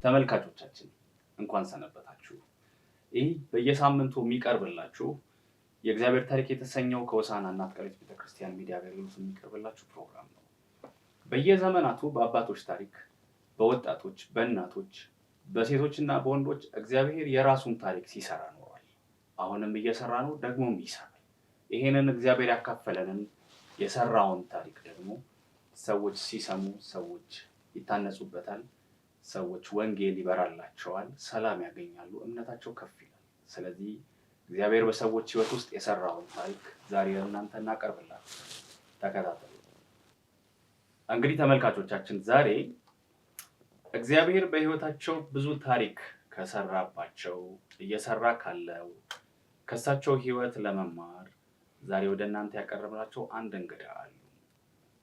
ተመልካቾቻችን እንኳን ሰነበታችሁ። ይህ በየሳምንቱ የሚቀርብላችሁ የእግዚአብሔር ታሪክ የተሰኘው ከሆሳዕና እናት ቃለ ሕይወት ቤተክርስቲያን ሚዲያ አገልግሎት የሚቀርብላችሁ ፕሮግራም ነው። በየዘመናቱ በአባቶች ታሪክ፣ በወጣቶች፣ በእናቶች፣ በሴቶችና በወንዶች እግዚአብሔር የራሱን ታሪክ ሲሰራ ኖሯል። አሁንም እየሰራ ነው፣ ደግሞም ይሰራል። ይሄንን እግዚአብሔር ያካፈለንን የሰራውን ታሪክ ደግሞ ሰዎች ሲሰሙ ሰዎች ይታነጹበታል። ሰዎች ወንጌል ይበራላቸዋል፣ ሰላም ያገኛሉ፣ እምነታቸው ከፍ ይላል። ስለዚህ እግዚአብሔር በሰዎች ሕይወት ውስጥ የሰራውን ታሪክ ዛሬ ለእናንተ እናቀርብላችሁ። ተከታተሉ። እንግዲህ ተመልካቾቻችን ዛሬ እግዚአብሔር በሕይወታቸው ብዙ ታሪክ ከሰራባቸው እየሰራ ካለው ከእሳቸው ሕይወት ለመማር ዛሬ ወደ እናንተ ያቀረብናቸው አንድ እንግዳ አሉ።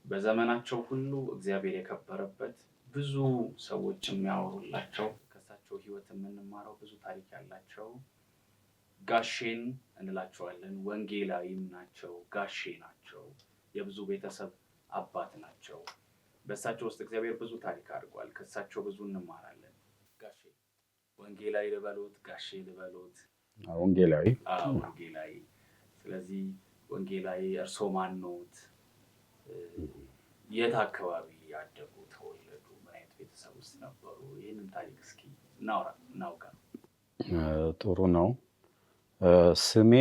በዘመናቸው ሁሉ እግዚአብሔር የከበረበት ብዙ ሰዎች የሚያወሩላቸው ከእሳቸው ሕይወት የምንማረው ብዙ ታሪክ ያላቸው ጋሼን እንላቸዋለን። ወንጌላዊም ናቸው፣ ጋሼ ናቸው፣ የብዙ ቤተሰብ አባት ናቸው። በእሳቸው ውስጥ እግዚአብሔር ብዙ ታሪክ አድርጓል። ከእሳቸው ብዙ እንማራለን። ጋሼ ወንጌላዊ ልበሉት፣ ጋሼ ልበሉት? ወንጌላዊ። ወንጌላዊ። ስለዚህ ወንጌላዊ እርሶ ማን ኖት? የት አካባቢ ያደጉ ተወለዱ? ምን አይነት ቤተሰብ ውስጥ ነበሩ? ይህንን ታሪክ እስኪ እናውጋ። ጥሩ ነው። ስሜ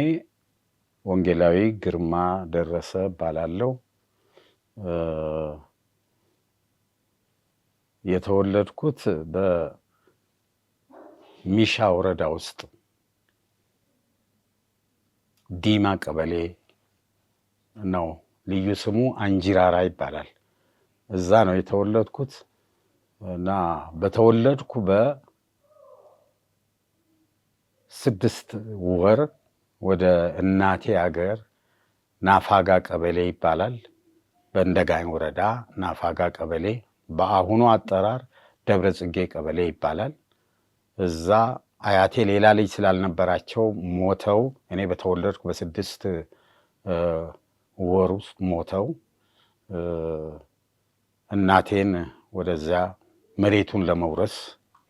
ወንጌላዊ ግርማ ደረሰ እባላለሁ። የተወለድኩት በሚሻ ወረዳ ውስጥ ዲማ ቀበሌ ነው። ልዩ ስሙ አንጂራራ ይባላል። እዛ ነው የተወለድኩት እና በተወለድኩ በ6 ወር ወደ እናቴ ሀገር ናፋጋ ቀበሌ ይባላል። በእንደጋኝ ወረዳ ናፋጋ ቀበሌ፣ በአሁኑ አጠራር ደብረ ጽጌ ቀበሌ ይባላል። እዛ አያቴ ሌላ ልጅ ስላልነበራቸው ሞተው፣ እኔ በተወለድኩ በ6 ወር ውስጥ ሞተው እናቴን ወደዚያ መሬቱን ለመውረስ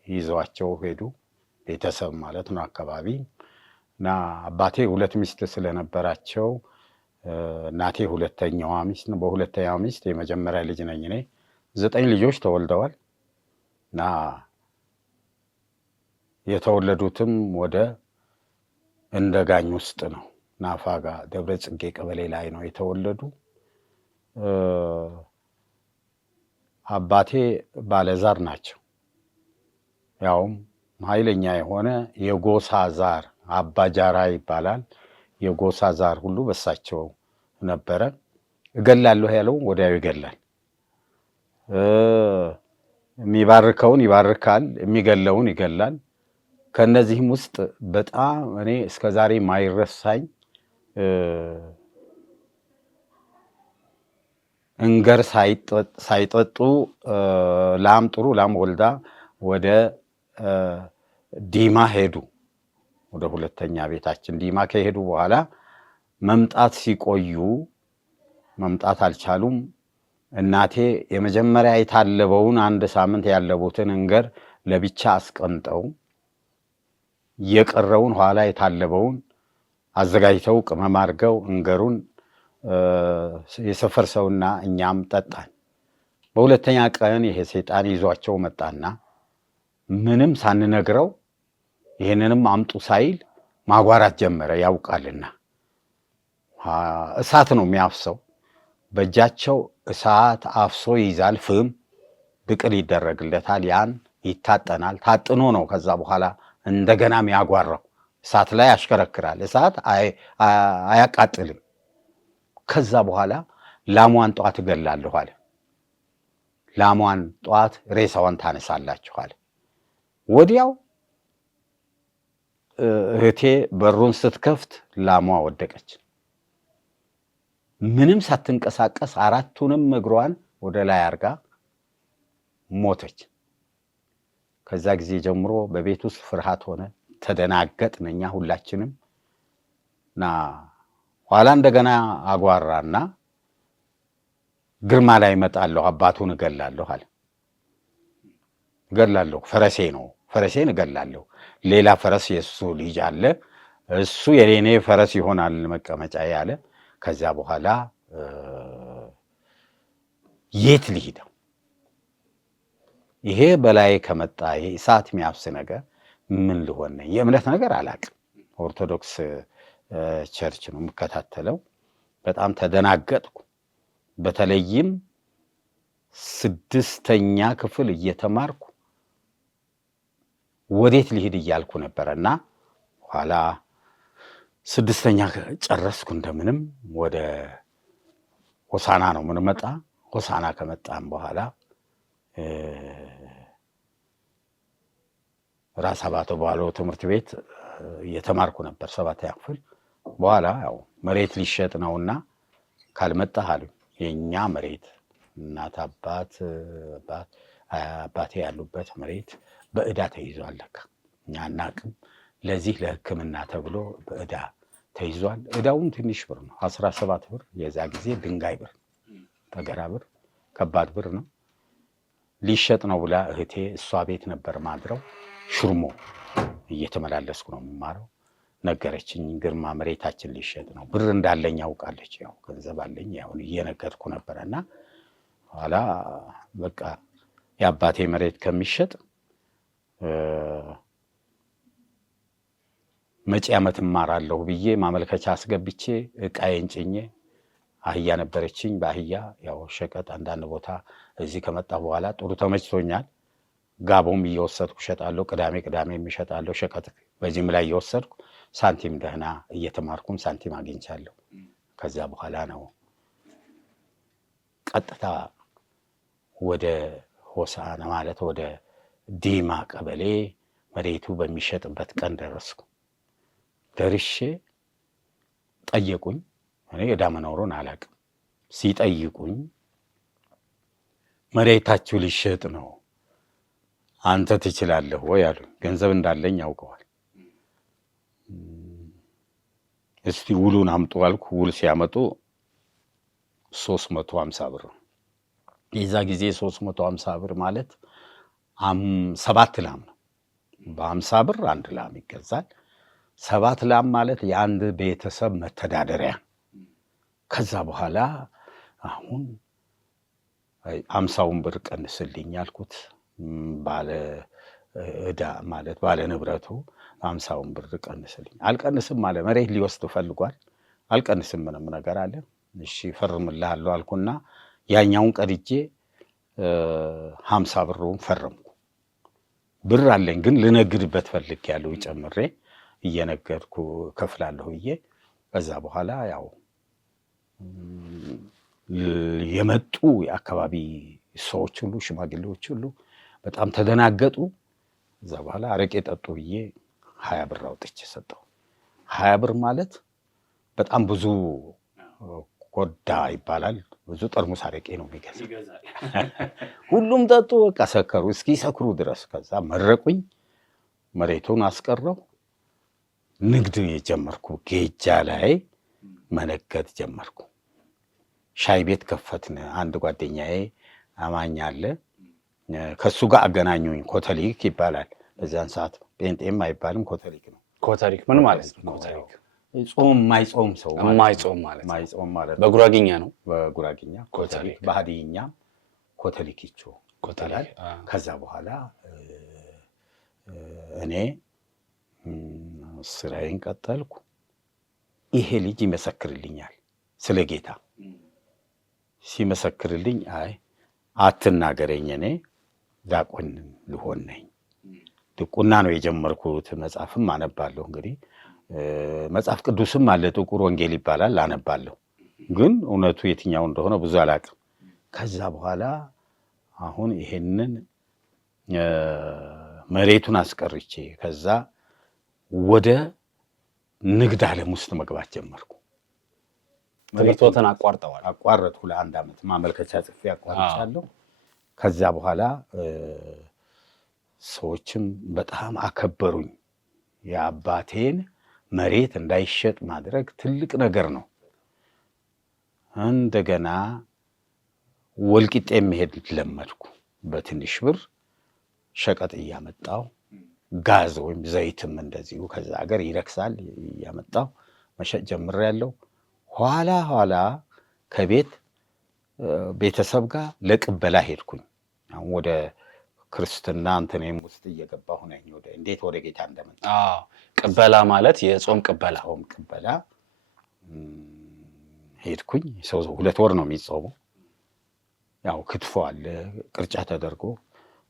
ይዘዋቸው ሄዱ። ቤተሰብ ማለት ነው አካባቢ እና አባቴ 2 ሚስት ስለነበራቸው እናቴ ሁለተኛዋ ሚስት ነው። በሁለተኛዋ ሚስት የመጀመሪያ ልጅ ነኝ እኔ። 9 ልጆች ተወልደዋል እና የተወለዱትም ወደ እንደጋኝ ውስጥ ነው። ናፋጋ ደብረ ጽጌ ቀበሌ ላይ ነው የተወለዱ። አባቴ ባለዛር ናቸው። ያውም ኃይለኛ የሆነ የጎሳ ዛር አባጃራ ይባላል። የጎሳ ዛር ሁሉ በሳቸው ነበረ። እገላለሁ ያለው ወዲያው ይገላል። የሚባርከውን ይባርካል፣ የሚገለውን ይገላል። ከነዚህም ውስጥ በጣም እኔ እስከዛሬ ማይረሳኝ እንገር ሳይጠጡ ጥሩ ላም ወልዳ ወደ ዲማ ሄዱ። ወደ ሁለተኛ ቤታችን ዲማ ከሄዱ በኋላ መምጣት ሲቆዩ መምጣት አልቻሉም። እናቴ የመጀመሪያ የታለበውን 1 ሳምንት ያለቡትን እንገር ለብቻ አስቀምጠው የቀረውን ኋላ የታለበውን አዘጋጅተው ቅመም አድርገው እንገሩን የሰፈር ሰውና እኛም ጠጣን። በሁለተኛ ቀን ይሄ ሰይጣን ይዟቸው መጣና ምንም ሳንነግረው ይሄንንም አምጡ ሳይል ማጓራት ጀመረ። ያውቃልና እሳት ነው የሚያፍሰው። በእጃቸው እሳት አፍሶ ይዛል። ፍም ብቅል ይደረግለታል። ያን ይታጠናል። ታጥኖ ነው ከዛ በኋላ እንደገና የሚያጓራው። እሳት ላይ ያሽከረክራል። እሳት አያቃጥልም። ከዛ በኋላ ላሟን ጧት እገላለሁ አለ። ላሟን ጧት ሬሳዋን ታነሳላችሁ አለ። ወዲያው እህቴ በሩን ስትከፍት ላሟ ወደቀች። ምንም ሳትንቀሳቀስ 4ቱንም እግሯን ወደ ላይ አርጋ ሞተች። ከዛ ጊዜ ጀምሮ በቤት ውስጥ ፍርሃት ሆነ። ተደናገጥን እኛ ሁላችንም እና ኋላ እንደገና አጓራና ግርማ ላይ እመጣለሁ አባቱን እገላለሁ አለ። እገላለሁ፣ ፈረሴ ነው፣ ፈረሴን እገላለሁ። ሌላ ፈረስ የእሱ ልጅ አለ፣ እሱ የኔ ፈረስ ይሆናል መቀመጫ ያለ። ከዚያ በኋላ የት ልሂደው? ይሄ በላይ ከመጣ ይሄ እሳት የሚያፍስ ነገር ምን ልሆን ነኝ? የእምነት ነገር አላቅም። ኦርቶዶክስ ቸርች ነው የምከታተለው። በጣም ተደናገጥኩ። በተለይም 6ኛ ክፍል እየተማርኩ ወዴት ልሂድ እያልኩ ነበረና ኋላ 6ኛ ጨረስኩ። እንደምንም ወደ ሆሳና ነው ምንመጣ። ሆሳና ከመጣም በኋላ ራስ አባተ ባለው ትምህርት ቤት እየተማርኩ ነበር 7ኛ ክፍል። በኋላ ያው መሬት ሊሸጥ ነውና ካልመጣህ አሉኝ። የኛ መሬት እናት አባቴ ያሉበት መሬት በዕዳ ተይዟል። ለካ እኛ አናቅም። ለዚህ ለሕክምና ተብሎ በዕዳ ተይዟል። ዕዳውም ትንሽ ብር ነው፣ 17 ብር። የዛ ጊዜ ድንጋይ ብር፣ ጠገራ ብር፣ ከባድ ብር ነው። ሊሸጥ ነው ብላ እህቴ እሷ ቤት ነበር ማድረው። ሹርሞ እየተመላለስኩ ነው የምማረው። ነገረችኝ፣ ግርማ መሬታችን ሊሸጥ ነው። ብር እንዳለኝ ያውቃለች። ያው ገንዘብ አለኝ፣ ያው እየነገድኩ ነበረና ኋላ በቃ የአባቴ መሬት ከሚሸጥ መጪ ዓመት እማራለሁ ብዬ ማመልከቻ አስገብቼ ዕቃዬን ጭኜ አህያ ነበረችኝ። በአህያ ያው ሸቀጥ አንዳንድ ቦታ እዚህ ከመጣ በኋላ ጥሩ ተመችቶኛል። ጋቦም እየወሰድኩ እሸጣለሁ። ቅዳሜ የሚሸጣለሁ ሸቀጥ በዚህም ላይ እየወሰድኩ ሳንቲም ደህና እየተማርኩም ሳንቲም አግኝቻለሁ። ከዚያ በኋላ ነው ቀጥታ ወደ ሆሳና ማለት ወደ ዲማ ቀበሌ መሬቱ በሚሸጥበት ቀን ደረስኩ። ደርሼ ጠየቁኝ። እኔ ዕዳ መኖሩን አላውቅም። ሲጠይቁኝ መሬታችሁ ሊሸጥ ነው፣ አንተ ትችላለህ ወይ አሉኝ። ገንዘብ እንዳለኝ ያውቀዋል። እስቲ ውሉን አምጡ አልኩ። ውል ሲያመጡ 350 ብር። የዛ ጊዜ 350 ብር ማለት 7 ላም ነው። በ50 ብር 1 ላም ይገዛል። 7 ላም ማለት የአንድ ቤተሰብ መተዳደሪያ። ከዛ በኋላ አሁን 50ውን ብር ቀንስልኝ አልኩት። ባለ ዕዳ ማለት ባለ ንብረቱ 50ውን ብር ቀንስልኝ። አልቀንስም አለ። መሬት ሊወስድ ፈልጓል። አልቀንስም ምንም ነገር አለ። እሺ ፈርምልሃለሁ አልኩና ያኛውን ቀድጄ 50 ብሩን ፈረምኩ። ብር አለኝ ግን ልነግድበት ፈልጌያለሁ። ጨምሬ እየነገድኩ ከፍላለሁ ብዬ ከዛ በኋላ ያው የመጡ የአካባቢ ሰዎች ሁሉ ሽማግሌዎች ሁሉ በጣም ተደናገጡ። ከዛ በኋላ አረቄ ጠጡ ብዬ 20 ብር አውጥቼ ሰጠው። 20 ብር ማለት በጣም ብዙ ኮዳ ይባላል። ብዙ ጠርሙስ አረቄ ነው የሚገዛ። ሁሉም ጠጡ፣ በቃ ሰከሩ፣ እስኪ ሰክሩ ድረስ። ከዛ መረቁኝ፣ መሬቱን አስቀረው። ንግድ የጀመርኩ ጌጃ ላይ መነገድ ጀመርኩ። ሻይ ቤት ከፈትን። አንድ ጓደኛዬ አማኝ አለ፣ ከሱ ጋር አገናኙኝ። ኮተሊክ ይባላል በዛን ሰዓት። ጴንጤም አይባልም፣ ኮተሊክ ነው። ኮተሊክ ምን ማለት ነው? ኮተሊክ ጾም የማይጾም ሰው የማይጾም ማለት በጉራግኛ ነው። በጉራግኛ ኮተሊክ፣ በሀዲይኛ ኮተሊክቾ ይባላል። ከዛ በኋላ እኔ ስራዬን ቀጠልኩ። ይሄ ልጅ ይመሰክርልኛል ስለ ጌታ። ሲመሰክርልኝ አይ አትናገረኝ፣ እኔ ዲያቆን ልሆን ነኝ። ድቁና ነው የጀመርኩት። መጽሐፍም አነባለሁ። እንግዲህ መጽሐፍ ቅዱስም አለ፣ ጥቁር ወንጌል ይባላል፣ አነባለሁ። ግን እውነቱ የትኛው እንደሆነ ብዙ አላውቅም። ከዛ በኋላ አሁን ይሄንን መሬቱን አስቀርቼ ከዛ ወደ ንግድ ዓለም ውስጥ መግባት ጀመርኩ። ትምህርቶትን አቋርጠዋል? አቋረጥኩ። ለ1 ዓመት ማመልከቻ ጽፌ አቋርጫለሁ። ከዛ በኋላ ሰዎችም በጣም አከበሩኝ። የአባቴን መሬት እንዳይሸጥ ማድረግ ትልቅ ነገር ነው። እንደገና ወልቂጤ መሄድ ለመድኩ። በትንሽ ብር ሸቀጥ እያመጣው ጋዝ ወይም ዘይትም እንደዚሁ ከዛ ሀገር ይረክሳል እያመጣው መሸጥ ጀምሬያለሁ። ኋላ ከቤት ቤተሰብ ጋር ለቅበላ ሄድኩኝ። አሁን ወደ ክርስትና እንትኔም ውስጥ እየገባሁ ነኝ። እንዴት ወደ ጌታ እንደመጣ ቅበላ ማለት የጾም ቅበላ ሄድኩኝ። ሰው 2 ወር ነው የሚጾመው። ያው ክትፎ አለ ቅርጫ ተደርጎ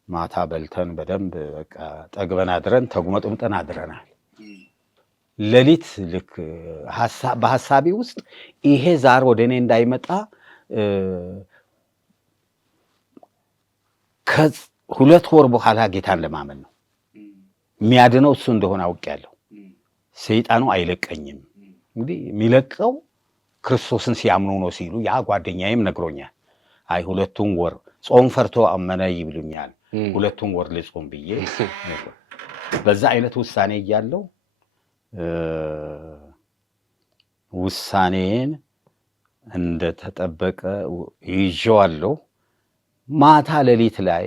ማታ በልተን በደንብ በቃ ጠግበን አድረን ተጉመጥምጠን አድረናል። ሌሊት ልክ በሐሳቤ ውስጥ ይሄ ዛር ወደ እኔ እንዳይመጣ ከ2 ወር በኋላ ጌታን ለማመን ነው። የሚያድነው እሱ እንደሆነ አውቄያለሁ። ሰይጣኑ አይለቀኝም። እንግዲህ የሚለቀው ክርስቶስን ሲያምኑ ነው ሲሉ ያ ጓደኛዬም ነግሮኛል። አይ 2 ወር ጾም ፈርቶ አመነ ይብሉኛል፣ 2 ወር ልጾም ብዬ በዛ አይነት ውሳኔ እያለው ውሳኔን እንደተጠበቀ ይዤዋለሁ። ማታ ሌሊት ላይ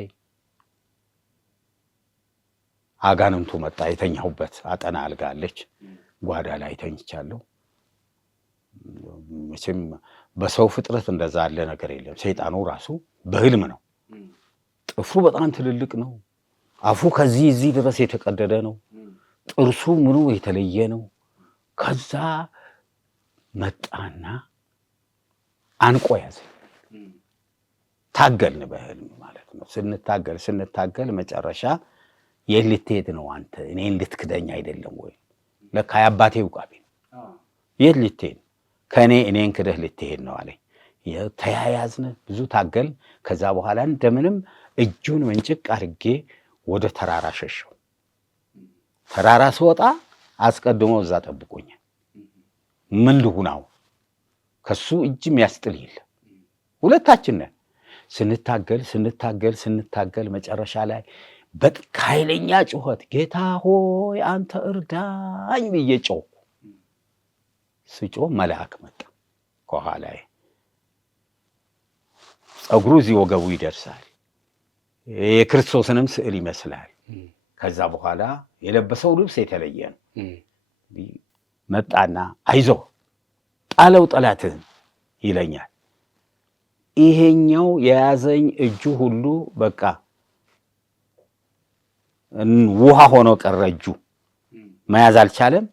አጋንንቱ መጣ። የተኛሁበት አጠና አልጋ አለች፣ ጓዳ ላይ ተኝቻለሁ። መቼም በሰው ፍጥረት እንደዛ ያለ ነገር የለም። ሰይጣኑ ራሱ በህልም ነው። ጥፍሩ በጣም ትልልቅ ነው። አፉ ከዚህ እዚህ ድረስ የተቀደደ ነው። ጥርሱ ምኑ የተለየ ነው። ከዛ መጣና አንቆ ያዘ። ታገልን በህልም ማለት ነው። ስንታገል መጨረሻ የት ልትሄድ ነው አንተ? እኔን ልትክደኝ አይደለም ወይ? ለካ የአባቴ ውቃቢ የት ልትሄድ? ከእኔ እኔን ክደህ ልትሄድ ነው አለኝ። ተያያዝን፣ ብዙ ታገል። ከዛ በኋላ እንደምንም እጁን መንጭቅ አድርጌ ወደ ተራራ ሸሸው። ተራራ ስወጣ አስቀድሞ እዛ ጠብቆኛል። ምን ልሁናው? ከሱ እጅ የሚያስጥል የለም። ሁለታችን ነን። ስንታገል መጨረሻ ላይ በኃይለኛ ጩኸት ጌታ ሆይ አንተ እርዳኝ ብዬ ጮኩ። ስጮህ መልአክ መጣ ከኋላዬ። ፀጉሩ እዚህ ወገቡ ይደርሳል። የክርስቶስንም ስዕል ይመስላል። ከዛ በኋላ የለበሰው ልብስ የተለየ ነው። መጣና አይዞህ ጣለው ጠላትህን ይለኛል። ይሄኛው የያዘኝ እጁ ሁሉ በቃ ውሃ ሆኖ ቀረ። እጁ መያዝ አልቻለም።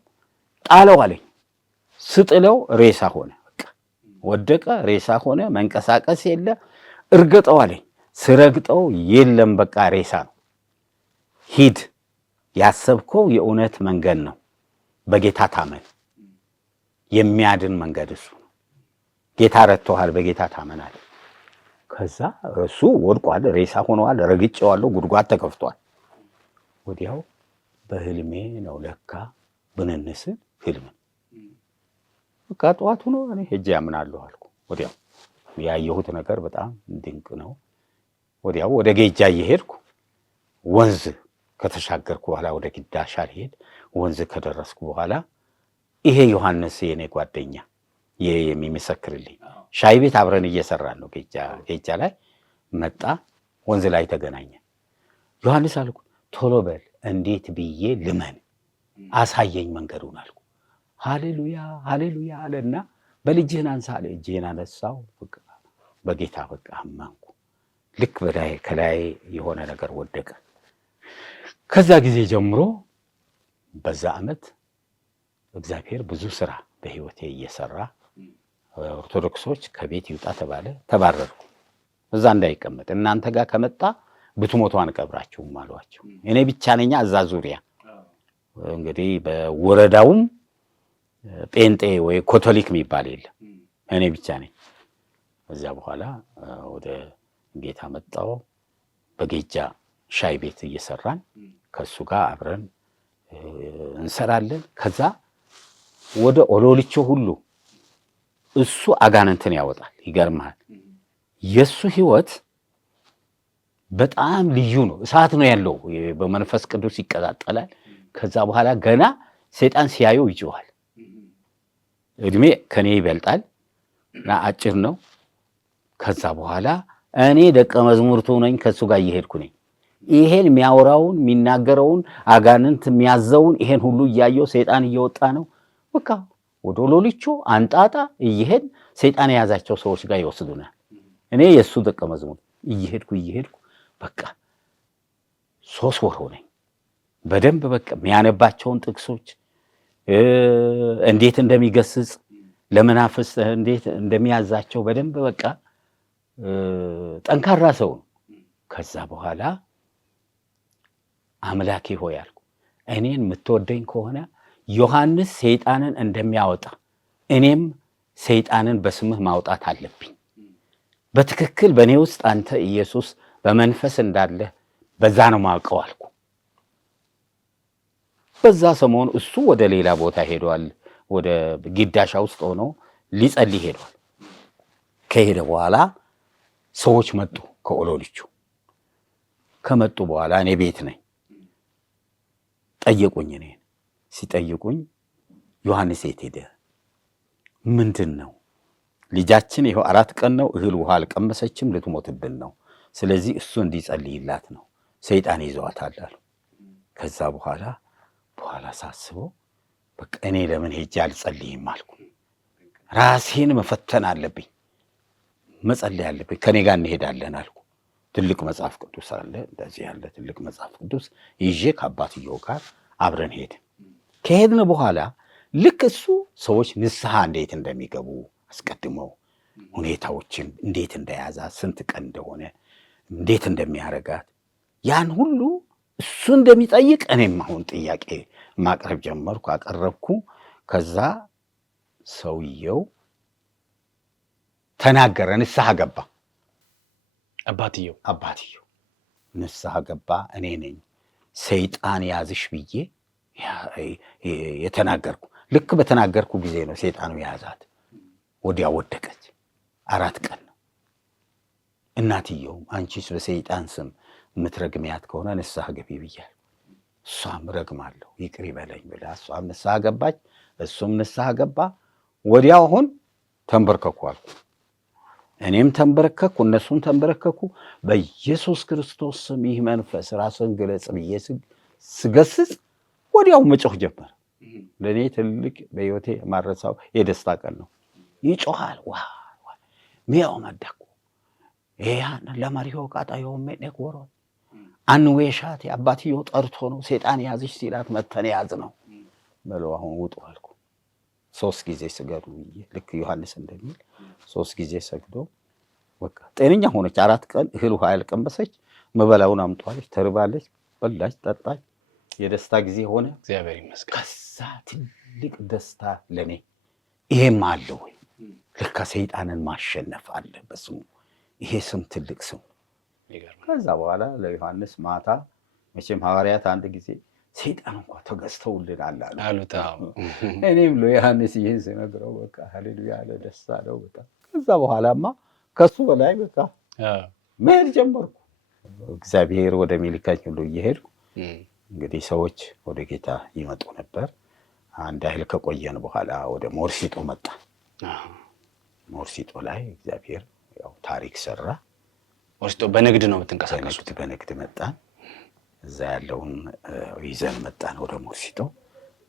ጣለው አለኝ። ስጥለው ሬሳ ሆነ። በቃ ወደቀ፣ ሬሳ ሆነ። መንቀሳቀስ የለ። እርግጠው አለኝ። ስረግጠው የለም፣ በቃ ሬሳ ነው። ሂድ፣ ያሰብከው የእውነት መንገድ ነው። በጌታ ታመን። የሚያድን መንገድ እሱ ነው። ጌታ ረድቶሃል፣ በጌታ ታመናል። ከዛ እሱ ወድቋል፣ ሬሳ ሆኗል። ረግጬዋለሁ፣ ጉድጓድ ተከፍቷል። ወዲያው በህልሜ ነው ለካ ብንንስን ህልም በቃ ጠዋቱ ነው። እኔ ሄጄ ያምናለሁ አልኩ። ወዲያው ያየሁት ነገር በጣም ድንቅ ነው። ወዲያው ወደ ጌጃ እየሄድኩ ወንዝ ከተሻገርኩ በኋላ ወደ ግዳሻ ልሄድ ወንዝ ከደረስኩ በኋላ ይሄ ዮሐንስ የኔ ጓደኛ የሚመሰክርልኝ ሻይ ቤት አብረን እየሰራን ነው። ጌጃ ላይ መጣ። ወንዝ ላይ ተገናኘ። ዮሐንስ አልኩ ቶሎ በል እንዴት ብዬ ልመን አሳየኝ መንገዱን አልኩ። ሃሌሉያ ሃሌሉያ አለና በልጅህን አንሳ አለ። እጄን አነሳው። በጌታ በቃ አመንኩ። ልክ በላይ ከላይ የሆነ ነገር ወደቀ። ከዛ ጊዜ ጀምሮ በዛ ዓመት እግዚአብሔር ብዙ ስራ በህይወቴ እየሰራ ኦርቶዶክሶች ከቤት ይውጣ ተባለ። ተባረርኩ። እዛ እንዳይቀመጥ እናንተ ጋር ከመጣ ብትሞቱ አንቀብራችሁም አሏቸው። እኔ ብቻ ነኝ እዛ ዙሪያ። እንግዲህ በወረዳውም ጴንጤ ወይ ካቶሊክ የሚባል የለም። እኔ ብቻ ነኝ። ከዛ በኋላ ወደ ጌታ መጣው። በጌጃ ሻይ ቤት እየሰራን ከሱ ጋር አብረን እንሰራለን። ከዛ ወደ ኦሎልቾ ሁሉ እሱ አጋንንትን ያወጣል። ይገርማል። የሱ ህይወት በጣም ልዩ ነው። እሳት ነው ያለው። በመንፈስ ቅዱስ ይቀጣጠላል። ከዛ በኋላ ገና ሰይጣን ሲያየው ይጮሃል። እድሜ ከኔ ይበልጣል እና አጭር ነው። ከዛ በኋላ እኔ ደቀ መዝሙርቱ ነኝ፣ ከሱ ጋር እየሄድኩ ነኝ። ይሄን የሚያወራውን የሚናገረውን አጋንንት የሚያዘውን ይሄን ሁሉ እያየው ሰይጣን እየወጣ ነው። በቃ ወደ ሎሊቾ አንጣጣ እየሄድ ሰይጣን የያዛቸው ሰዎች ጋር ይወስዱናል። እኔ የሱ ደቀ መዝሙር እየሄድኩ በቃ 3 ወር ሆነኝ። በደንብ በቃ የሚያነባቸውን ጥቅሶች እንዴት እንደሚገስጽ ለመናፍስ እንዴት እንደሚያዛቸው በደንብ በቃ ጠንካራ ሰው ነው። ከዛ በኋላ አምላኬ ሆይ አልኩ፣ እኔን የምትወደኝ ከሆነ ዮሐንስ ሰይጣንን እንደሚያወጣ እኔም ሰይጣንን በስምህ ማውጣት አለብኝ። በትክክል በእኔ ውስጥ አንተ ኢየሱስ በመንፈስ እንዳለ በዛ ነው ማውቀው አልኩ። በዛ ሰሞን እሱ ወደ ሌላ ቦታ ሄዷል። ወደ ጊዳሻ ውስጥ ሆኖ ሊጸልይ ሄዷል። ከሄደ በኋላ ሰዎች መጡ ከኦሎልቹ። ከመጡ በኋላ እኔ ቤት ነኝ። ጠየቁኝ። እኔን ሲጠይቁኝ ዮሐንስ የት ሄደ? ምንድን ነው? ልጃችን ይኸው 4 ቀን ነው እህል ውሃ አልቀመሰችም፣ ልትሞትብን ነው። ስለዚህ እሱ እንዲጸልይላት ነው፣ ሰይጣን ይዘዋታል አሉ። ከዛ በኋላ ሳስበው በቃ እኔ ለምን ሄጄ አልጸልይም አልኩ። ራሴን መፈተን አለብኝ፣ መጸለይ አለብኝ። ከኔ ጋር እንሄዳለን አልኩ። ትልቅ መጽሐፍ ቅዱስ አለ፣ እንደዚህ ያለ ትልቅ መጽሐፍ ቅዱስ ይዤ ከአባትየው ጋር አብረን ሄድን። ከሄድን በኋላ ልክ እሱ ሰዎች ንስሐ እንዴት እንደሚገቡ አስቀድመው ሁኔታዎችን እንዴት እንደያዛት ስንት ቀን እንደሆነ እንዴት እንደሚያረጋት ያን ሁሉ እሱ እንደሚጠይቅ እኔም አሁን ጥያቄ ማቅረብ ጀመርኩ። አቀረብኩ። ከዛ ሰውየው ተናገረ፣ ንስሐ ገባ። አባትየው ንስሐ ገባ። እኔ ነኝ ሰይጣን ያዝሽ ብዬ የተናገርኩ። ልክ በተናገርኩ ጊዜ ነው ሰይጣኑ የያዛት። ወዲያ ወደቀች። 4 ቀን ነው። እናትየውም አንቺስ በሰይጣን ስም የምትረግሚያት ከሆነ ንስሐ ገቢ ብያለሁ። እሷም ረግማለሁ ይቅር ይበለኝ ብላ እሷም ንስሐ ገባች፣ እሱም ንስሐ ገባ። ወዲያው አሁን ተንበርከኩ አልኩ። እኔም ተንበረከኩ፣ እነሱም ተንበረከኩ። በኢየሱስ ክርስቶስ ስም ይህ መንፈስ ራስን ግለጽ ብዬ ስገስጽ ወዲያው መጮህ ጀመረ። ለእኔ ትልቅ በሕይወቴ ማረሳው የደስታ ቀን ነው። ይጮሃል። ዋ ሚያው ማዳኩ ይያን ለማሪዮ ቃጣዮ መነክ ወሮ አንዌሻት አባትየው ጠርቶ ነው ሰይጣን ያዝሽ ሲላት መተን ያዝ ነው በለው። አሁን ውጡ አልኩ። 3 ጊዜ ስገዱ ብዬ ልክ ዮሐንስ እንደሚል 3 ጊዜ ሰግዶ በቃ ጤነኛ ሆነች። 4 ቀን እህል ውሃ ያልቀመሰች መበላውን አምጧለች፣ ተርባለች፣ በላች፣ ጠጣች። የደስታ ጊዜ ሆነ። እግዚአብሔር ይመስገን። ከዛ ትልቅ ደስታ ለኔ ይሄም አለ ወይ ለካ ሰይጣንን ማሸነፍ አለ በስሙ። ይሄ ስም ትልቅ ስም። ከዛ በኋላ ለዮሐንስ ማታ መቼም ሐዋርያት አንድ ጊዜ ሰይጣን እንኳን ተገዝተውልናል አሉት። እኔም ለዮሐንስ ይሄን ሲነግረው በቃ ሃሌሉያ አለ፣ ደስታ ነው በጣም። ከዛ በኋላማ ከሱ በላይ በቃ መሄድ ጀመርኩ። እግዚአብሔር ወደ ሚልካኝ ሁሉ እየሄድኩ እንግዲህ ሰዎች ወደ ጌታ ይመጡ ነበር። አንድ ኃይል ከቆየን በኋላ ወደ ሞርሲጦ መጣ። ሞርሲጦ ላይ እግዚአብሔር ያው ታሪክ ሰራ። ሞርሲጦ በንግድ ነው የምትንቀሳቀሱት? በንግድ መጣን። እዛ ያለውን ይዘን መጣን ወደ ሞርሲጦ።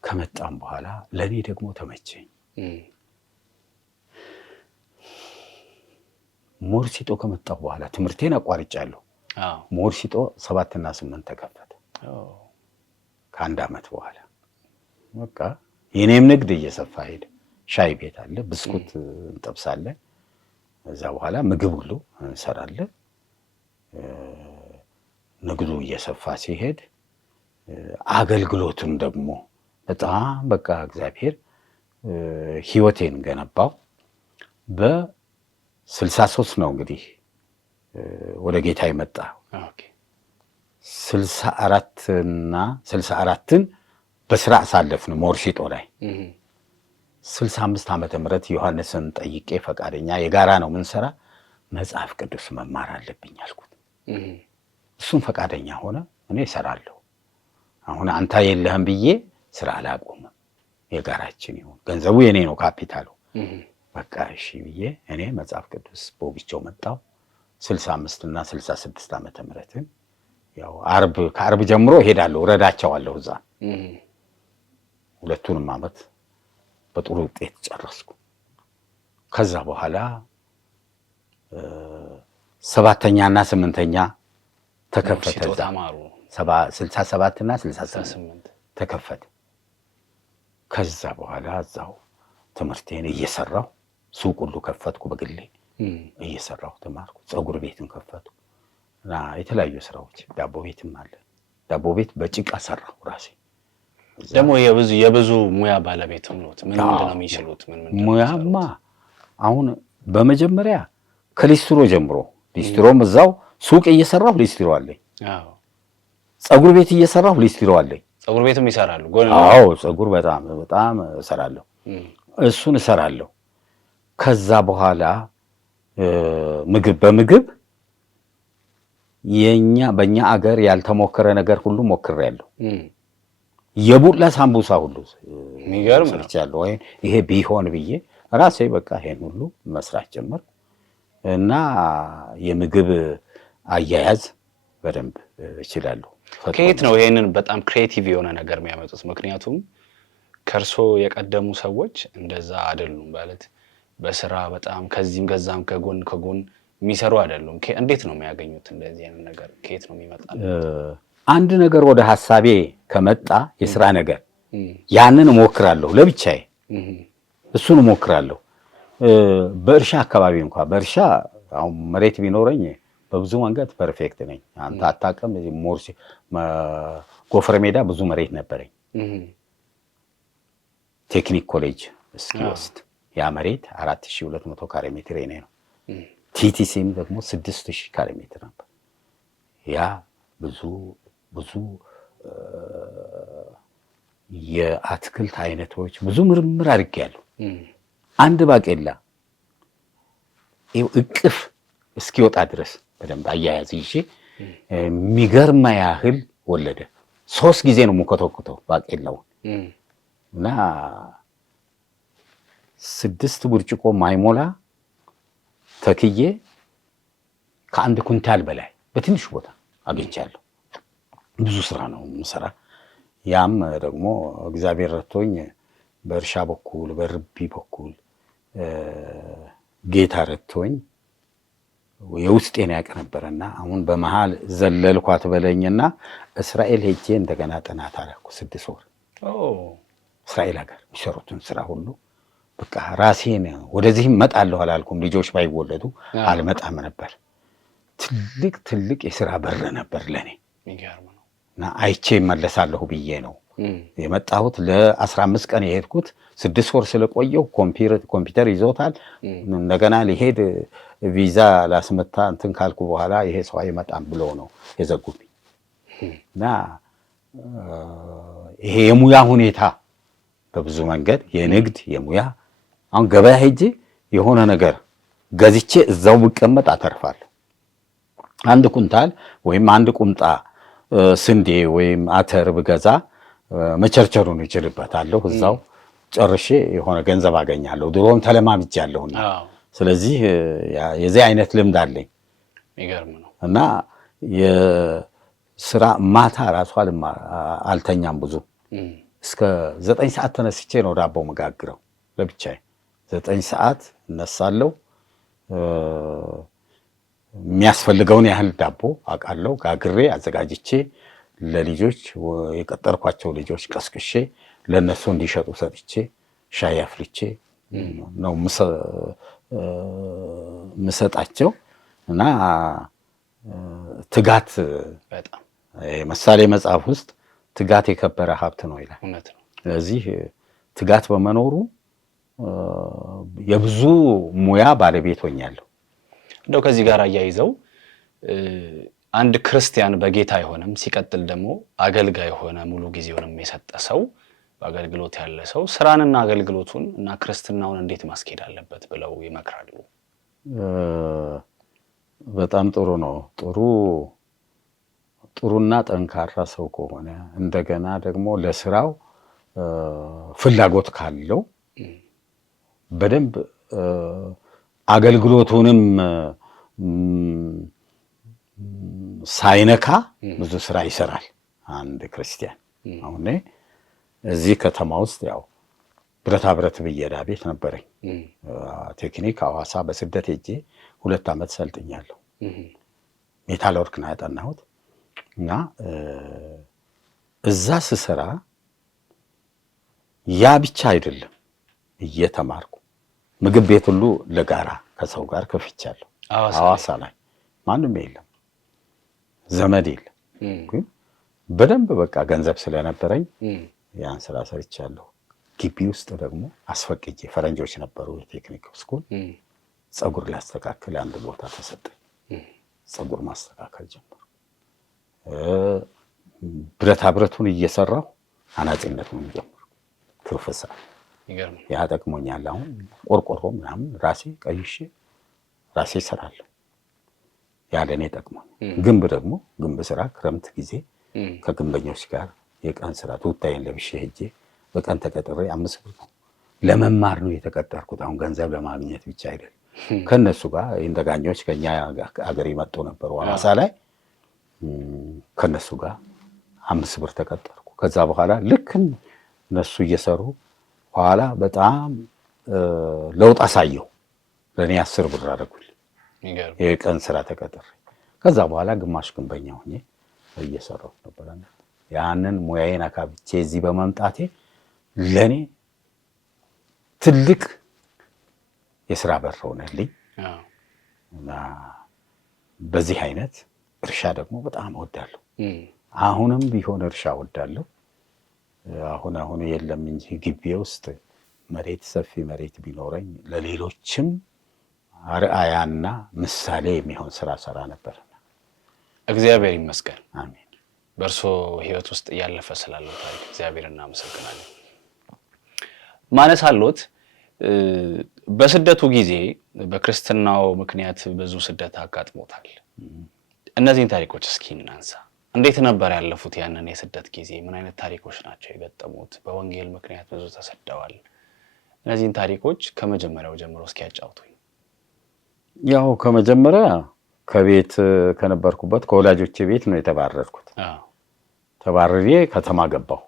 ከመጣን በኋላ ለኔ ደግሞ ተመቸኝ። ሞርሲጦ ከመጣሁ በኋላ ትምህርቴን አቋርጫለሁ። ሞርሲጦ 7 እና 8 ተከፈተ። ከ1 ዓመት በኋላ በቃ የኔም ንግድ እየሰፋ ሄደ። ሻይ ቤት አለ፣ ብስኩት እንጠብሳለን። እዛ በኋላ ምግብ ሁሉ እንሰራለን። ንግዱ እየሰፋ ሲሄድ አገልግሎቱም ደግሞ በጣም በቃ እግዚአብሔር ህይወቴን ገነባው። በ63 ነው እንግዲህ ወደ ጌታ የመጣ 64ን በስራ አሳለፍን ሞርሲጦ ላይ። 65 ዓመተ ምህረት ዮሐንስን ጠይቄ ፈቃደኛ የጋራ ነው ምንሰራ፣ መጽሐፍ ቅዱስ መማር አለብኝ አልኩት። እሱም ፈቃደኛ ሆነ። እኔ እሰራለሁ። አሁን አንተ የለህም ብዬ ስራ አላቆምም፣ የጋራችን ይሁን፣ ገንዘቡ የኔ ነው ካፒታሉ። በቃ እሺ ብዬ እኔ መጽሐፍ ቅዱስ ቦግቼው መጣሁ። 65 እና 66 ዓመተ ምህረትን ያው ከአርብ ጀምሮ ሄዳለሁ ረዳቸዋለሁ እዛ 2ቱንም ዓመት በጥሩ ውጤት ጨረስኩ። ከዛ በኋላ 7ኛና 8ኛ ተከፈተ። 67 እና 68 ተከፈተ። ከዛ በኋላ እዛው ትምህርቴን እየሰራሁ ሱቅ ሁሉ ከፈትኩ። በግሌ እየሰራሁ ተማርኩ። ፀጉር ቤትን ከፈትኩ እና የተለያዩ ስራዎች፣ ዳቦ ቤትም አለ። ዳቦ ቤት በጭቃ ሰራሁ ራሴ። ደግሞ የብዙ ሙያ ባለቤትም ነው። ምን ነው የሚችሉት? ሙያማ አሁን በመጀመሪያ ከሊስትሮ ጀምሮ ሊስትሮም እዛው ሱቅ እየሰራሁ ሊስትሮ አለኝ። ፀጉር ቤት እየሰራሁ ሊስትሮ አለኝ። ፀጉር ቤትም ይሰራሉ? አዎ ፀጉር በጣም እሰራለሁ። እሱን እሰራለሁ። ከዛ በኋላ ምግብ በእኛ አገር ያልተሞከረ ነገር ሁሉ ሞክሬያለሁ። የቡላ ሳምቡሳ ሁሉ የሚገርም ነው። ይሄ ቢሆን ብዬ ራሴ በቃ ይሄን ሁሉ መስራት ጀመር እና የምግብ አያያዝ በደንብ እችላለሁ። ከየት ነው ይሄንን በጣም ክሬቲቭ የሆነ ነገር የሚያመጡት? ምክንያቱም ከርሶ የቀደሙ ሰዎች እንደዛ አይደሉም ማለት በስራ በጣም ከዚህም ከዛም ከጎን የሚሰሩ አይደሉም። እንዴት ነው የሚያገኙት እንደዚህ አይነት ነገር? ከየት ነው የሚመጣው? አንድ ነገር ወደ ሐሳቤ ከመጣ የሥራ ነገር ያንን እሞክራለሁ ለብቻዬ። እሱን እሞክራለሁ። በእርሻ አካባቢ እንኳን በእርሻ አሁን መሬት ቢኖረኝ በብዙ መንገድ ፐርፌክት ነኝ። አንተ አታውቅም። ጎፈር ሜዳ ብዙ መሬት ነበረኝ ቴክኒክ ኮሌጅ እስኪወስድ ያ መሬት 4200 ካሬ ሜትር የኔ ነው። ቲቲሲም ደግሞ 6000 ካሬ ሜትር ነበር። ያ ብዙ የአትክልት አይነቶች ብዙ ምርምር አድርጌያለሁ። አንድ ባቄላ እቅፍ እስኪወጣ ድረስ በደንብ አያያዝ ይዤ የሚገርም ያህል ወለደ። 3 ጊዜ ነው የምኮተኩተው ባቄላውን እና 6 ብርጭቆ ማይሞላ ተክዬ ከ1 ኩንታል በላይ በትንሽ ቦታ አግኝቻለሁ። ብዙ ስራ ነው የምሰራ። ያም ደግሞ እግዚአብሔር ረድቶኝ በእርሻ በኩል በርቢ በኩል ጌታ ረድቶኝ የውስጤን ያውቅ ነበርና አሁን በመሃል ዘለልኳት በለኝና እስራኤል ሄጄ እንደገና ጥናት አደረኩ 6 ወር። እስራኤል ሀገር የሚሰሩትን ስራ ሁሉ በቃ ራሴን ወደዚህም መጣለሁ አላልኩም። ልጆች ባይወለዱ አልመጣም ነበር። ትልቅ የሥራ በር ነበር ለኔ እና አይቼ እመለሳለሁ ብዬ ነው የመጣሁት። ለ15 ቀን የሄድኩት 6 ወር ስለቆየው ኮምፒውተር ይዞታል። እንደገና ሊሄድ ቪዛ ላስመታ እንትን ካልኩ በኋላ ይሄ ሰው አይመጣም ብሎ ነው የዘጉብኝ። እና ይሄ የሙያ ሁኔታ በብዙ መንገድ የንግድ የሙያ አሁን ገበያ ሄጄ የሆነ ነገር ገዝቼ እዛው ብቀመጥ አተርፋለሁ። 1 ኩንታል ወይም 1 ቁምጣ ስንዴ ወይም አተር ብገዛ መቸርቸሩን እችልበታለሁ። እዛው ጨርሼ የሆነ ገንዘብ አገኛለሁ። ድሮም ተለማምጃለሁና ስለዚህ የዚህ አይነት ልምድ አለኝ። የሚገርም ነው። እና የሥራ ማታ ራሱ አልተኛም ብዙ እስከ 9 ሰዓት ተነስቼ ነው ዳቦ መጋግረው ለብቻዬ። 9 ሰዓት እነሳለሁ። የሚያስፈልገውን ያህል ዳቦ አውቃለሁ ጋግሬ አዘጋጅቼ ለልጆች የቀጠርኳቸው ልጆች ቀስቅሼ ለነሱ እንዲሸጡ ሰጥቼ ሻይ አፍልቼ ነው ምሰጣቸው። እና ትጋት በጣም ምሳሌ መጽሐፍ ውስጥ ትጋት የከበረ ሀብት ነው ይላል። ስለዚህ ትጋት በመኖሩ የብዙ ሙያ ባለቤት ሆኛለሁ። እንደው ከዚህ ጋር አያይዘው አንድ ክርስቲያን በጌታ አይሆንም፣ ሲቀጥል ደግሞ አገልጋይ ሆነ ሙሉ ጊዜውንም የሰጠ ሰው በአገልግሎት ያለ ሰው ስራንና አገልግሎቱን እና ክርስትናውን እንዴት ማስኬድ አለበት ብለው ይመክራሉ? በጣም ጥሩ ነው። ጥሩና ጠንካራ ሰው ከሆነ እንደገና ደግሞ ለስራው ፍላጎት ካለው በደንብ አገልግሎቱንም ሳይነካ ብዙ ስራ ይሰራል አንድ ክርስቲያን። አሁን እዚህ ከተማ ውስጥ ያው ብረታ ብረት ብየዳ ቤት ነበረኝ። ቴክኒክ ሐዋሳ በስደት ሄጄ 2 ዓመት ሰልጥኛለሁ። ሜታል ወርክ ነው ያጠናሁት እና እዛ ስሰራ ያ ብቻ አይደለም እየተማርኩ ምግብ ቤት ሁሉ ለጋራ ከሰው ጋር ከፍቻለሁ። ሐዋሳ ላይ ማንም የለም ዘመድ የለም፣ ግን በደንብ በቃ ገንዘብ ስለነበረኝ ያን ስራ ሰርቻለሁ። ግቢ ውስጥ ደግሞ አስፈቅጄ ፈረንጆች ነበሩ የቴክኒክ ስኩል ጸጉር ላስተካክል አንድ ቦታ ተሰጠኝ። ጸጉር ማስተካከል ጀመርኩ። ብረታ ብረቱን እየሰራሁ አናጺነቱን ጀመርኩ። ትርፍሳ ያ ጠቅሞኛል። አሁን ቆርቆሮ ምናምን ራሴ ቀይሼ ራሴ እሰራለሁ። ያ ለእኔ ጠቅሞኛል። ግንብ ደግሞ ግንብ ስራ ክረምት ጊዜ ከግንበኞች ጋር የቀን ስራ ቱታዬን ለብሼ ሄጄ በቀን ተቀጥሬ 5 ብር ነው። ለመማር ነው የተቀጠርኩት። አሁን ገንዘብ ለማግኘት ብቻ አይደለም። ከነሱ ጋር እንደጋኞች ከኛ አገር ይመጡ ነበሩ ሐዋሳ ላይ። ከነሱ ጋር 5 ብር ተቀጠርኩ። ከዛ በኋላ ልክ እነሱ እየሰሩ በኋላ በጣም ለውጥ አሳየው። ለእኔ 10 ብር አደረጉልኝ የቀን ስራ ተቀጥሬ። ከዛ በኋላ ግማሽ ግንበኛ ሆኜ እየሰራሁ ነበር። ያንን ሙያዬን አካብቼ እዚህ በመምጣቴ ለኔ ትልቅ የሥራ በር ሆነልኝ እና በዚህ አይነት እርሻ ደግሞ በጣም እወዳለሁ። አሁንም ቢሆን እርሻ እወዳለሁ። አሁን የለም እንጂ ግቢ ውስጥ መሬት ሰፊ መሬት ቢኖረኝ ለሌሎችም አርአያና ምሳሌ የሚሆን ስራ ሰራ ነበር። እግዚአብሔር ይመስገን። አሜን። በእርሶ ህይወት ውስጥ ያለፈ ስላለው ታሪክ እግዚአብሔር እናመሰግናለን። ማነሳሎት በስደቱ ጊዜ በክርስትናው ምክንያት ብዙ ስደት አጋጥሞታል። እነዚህን ታሪኮች እስኪ እናንሳ። እንዴት ነበር ያለፉት ያንን የስደት ጊዜ? ምን አይነት ታሪኮች ናቸው የገጠሙት? በወንጌል ምክንያት ብዙ ተሰደዋል። እነዚህን ታሪኮች ከመጀመሪያው ጀምሮ እስኪ ያጫውቱኝ። ያው ከመጀመሪያ ከቤት ከነበርኩበት ከወላጆቼ ቤት ነው የተባረርኩት። ተባረሬ ከተማ ገባሁ።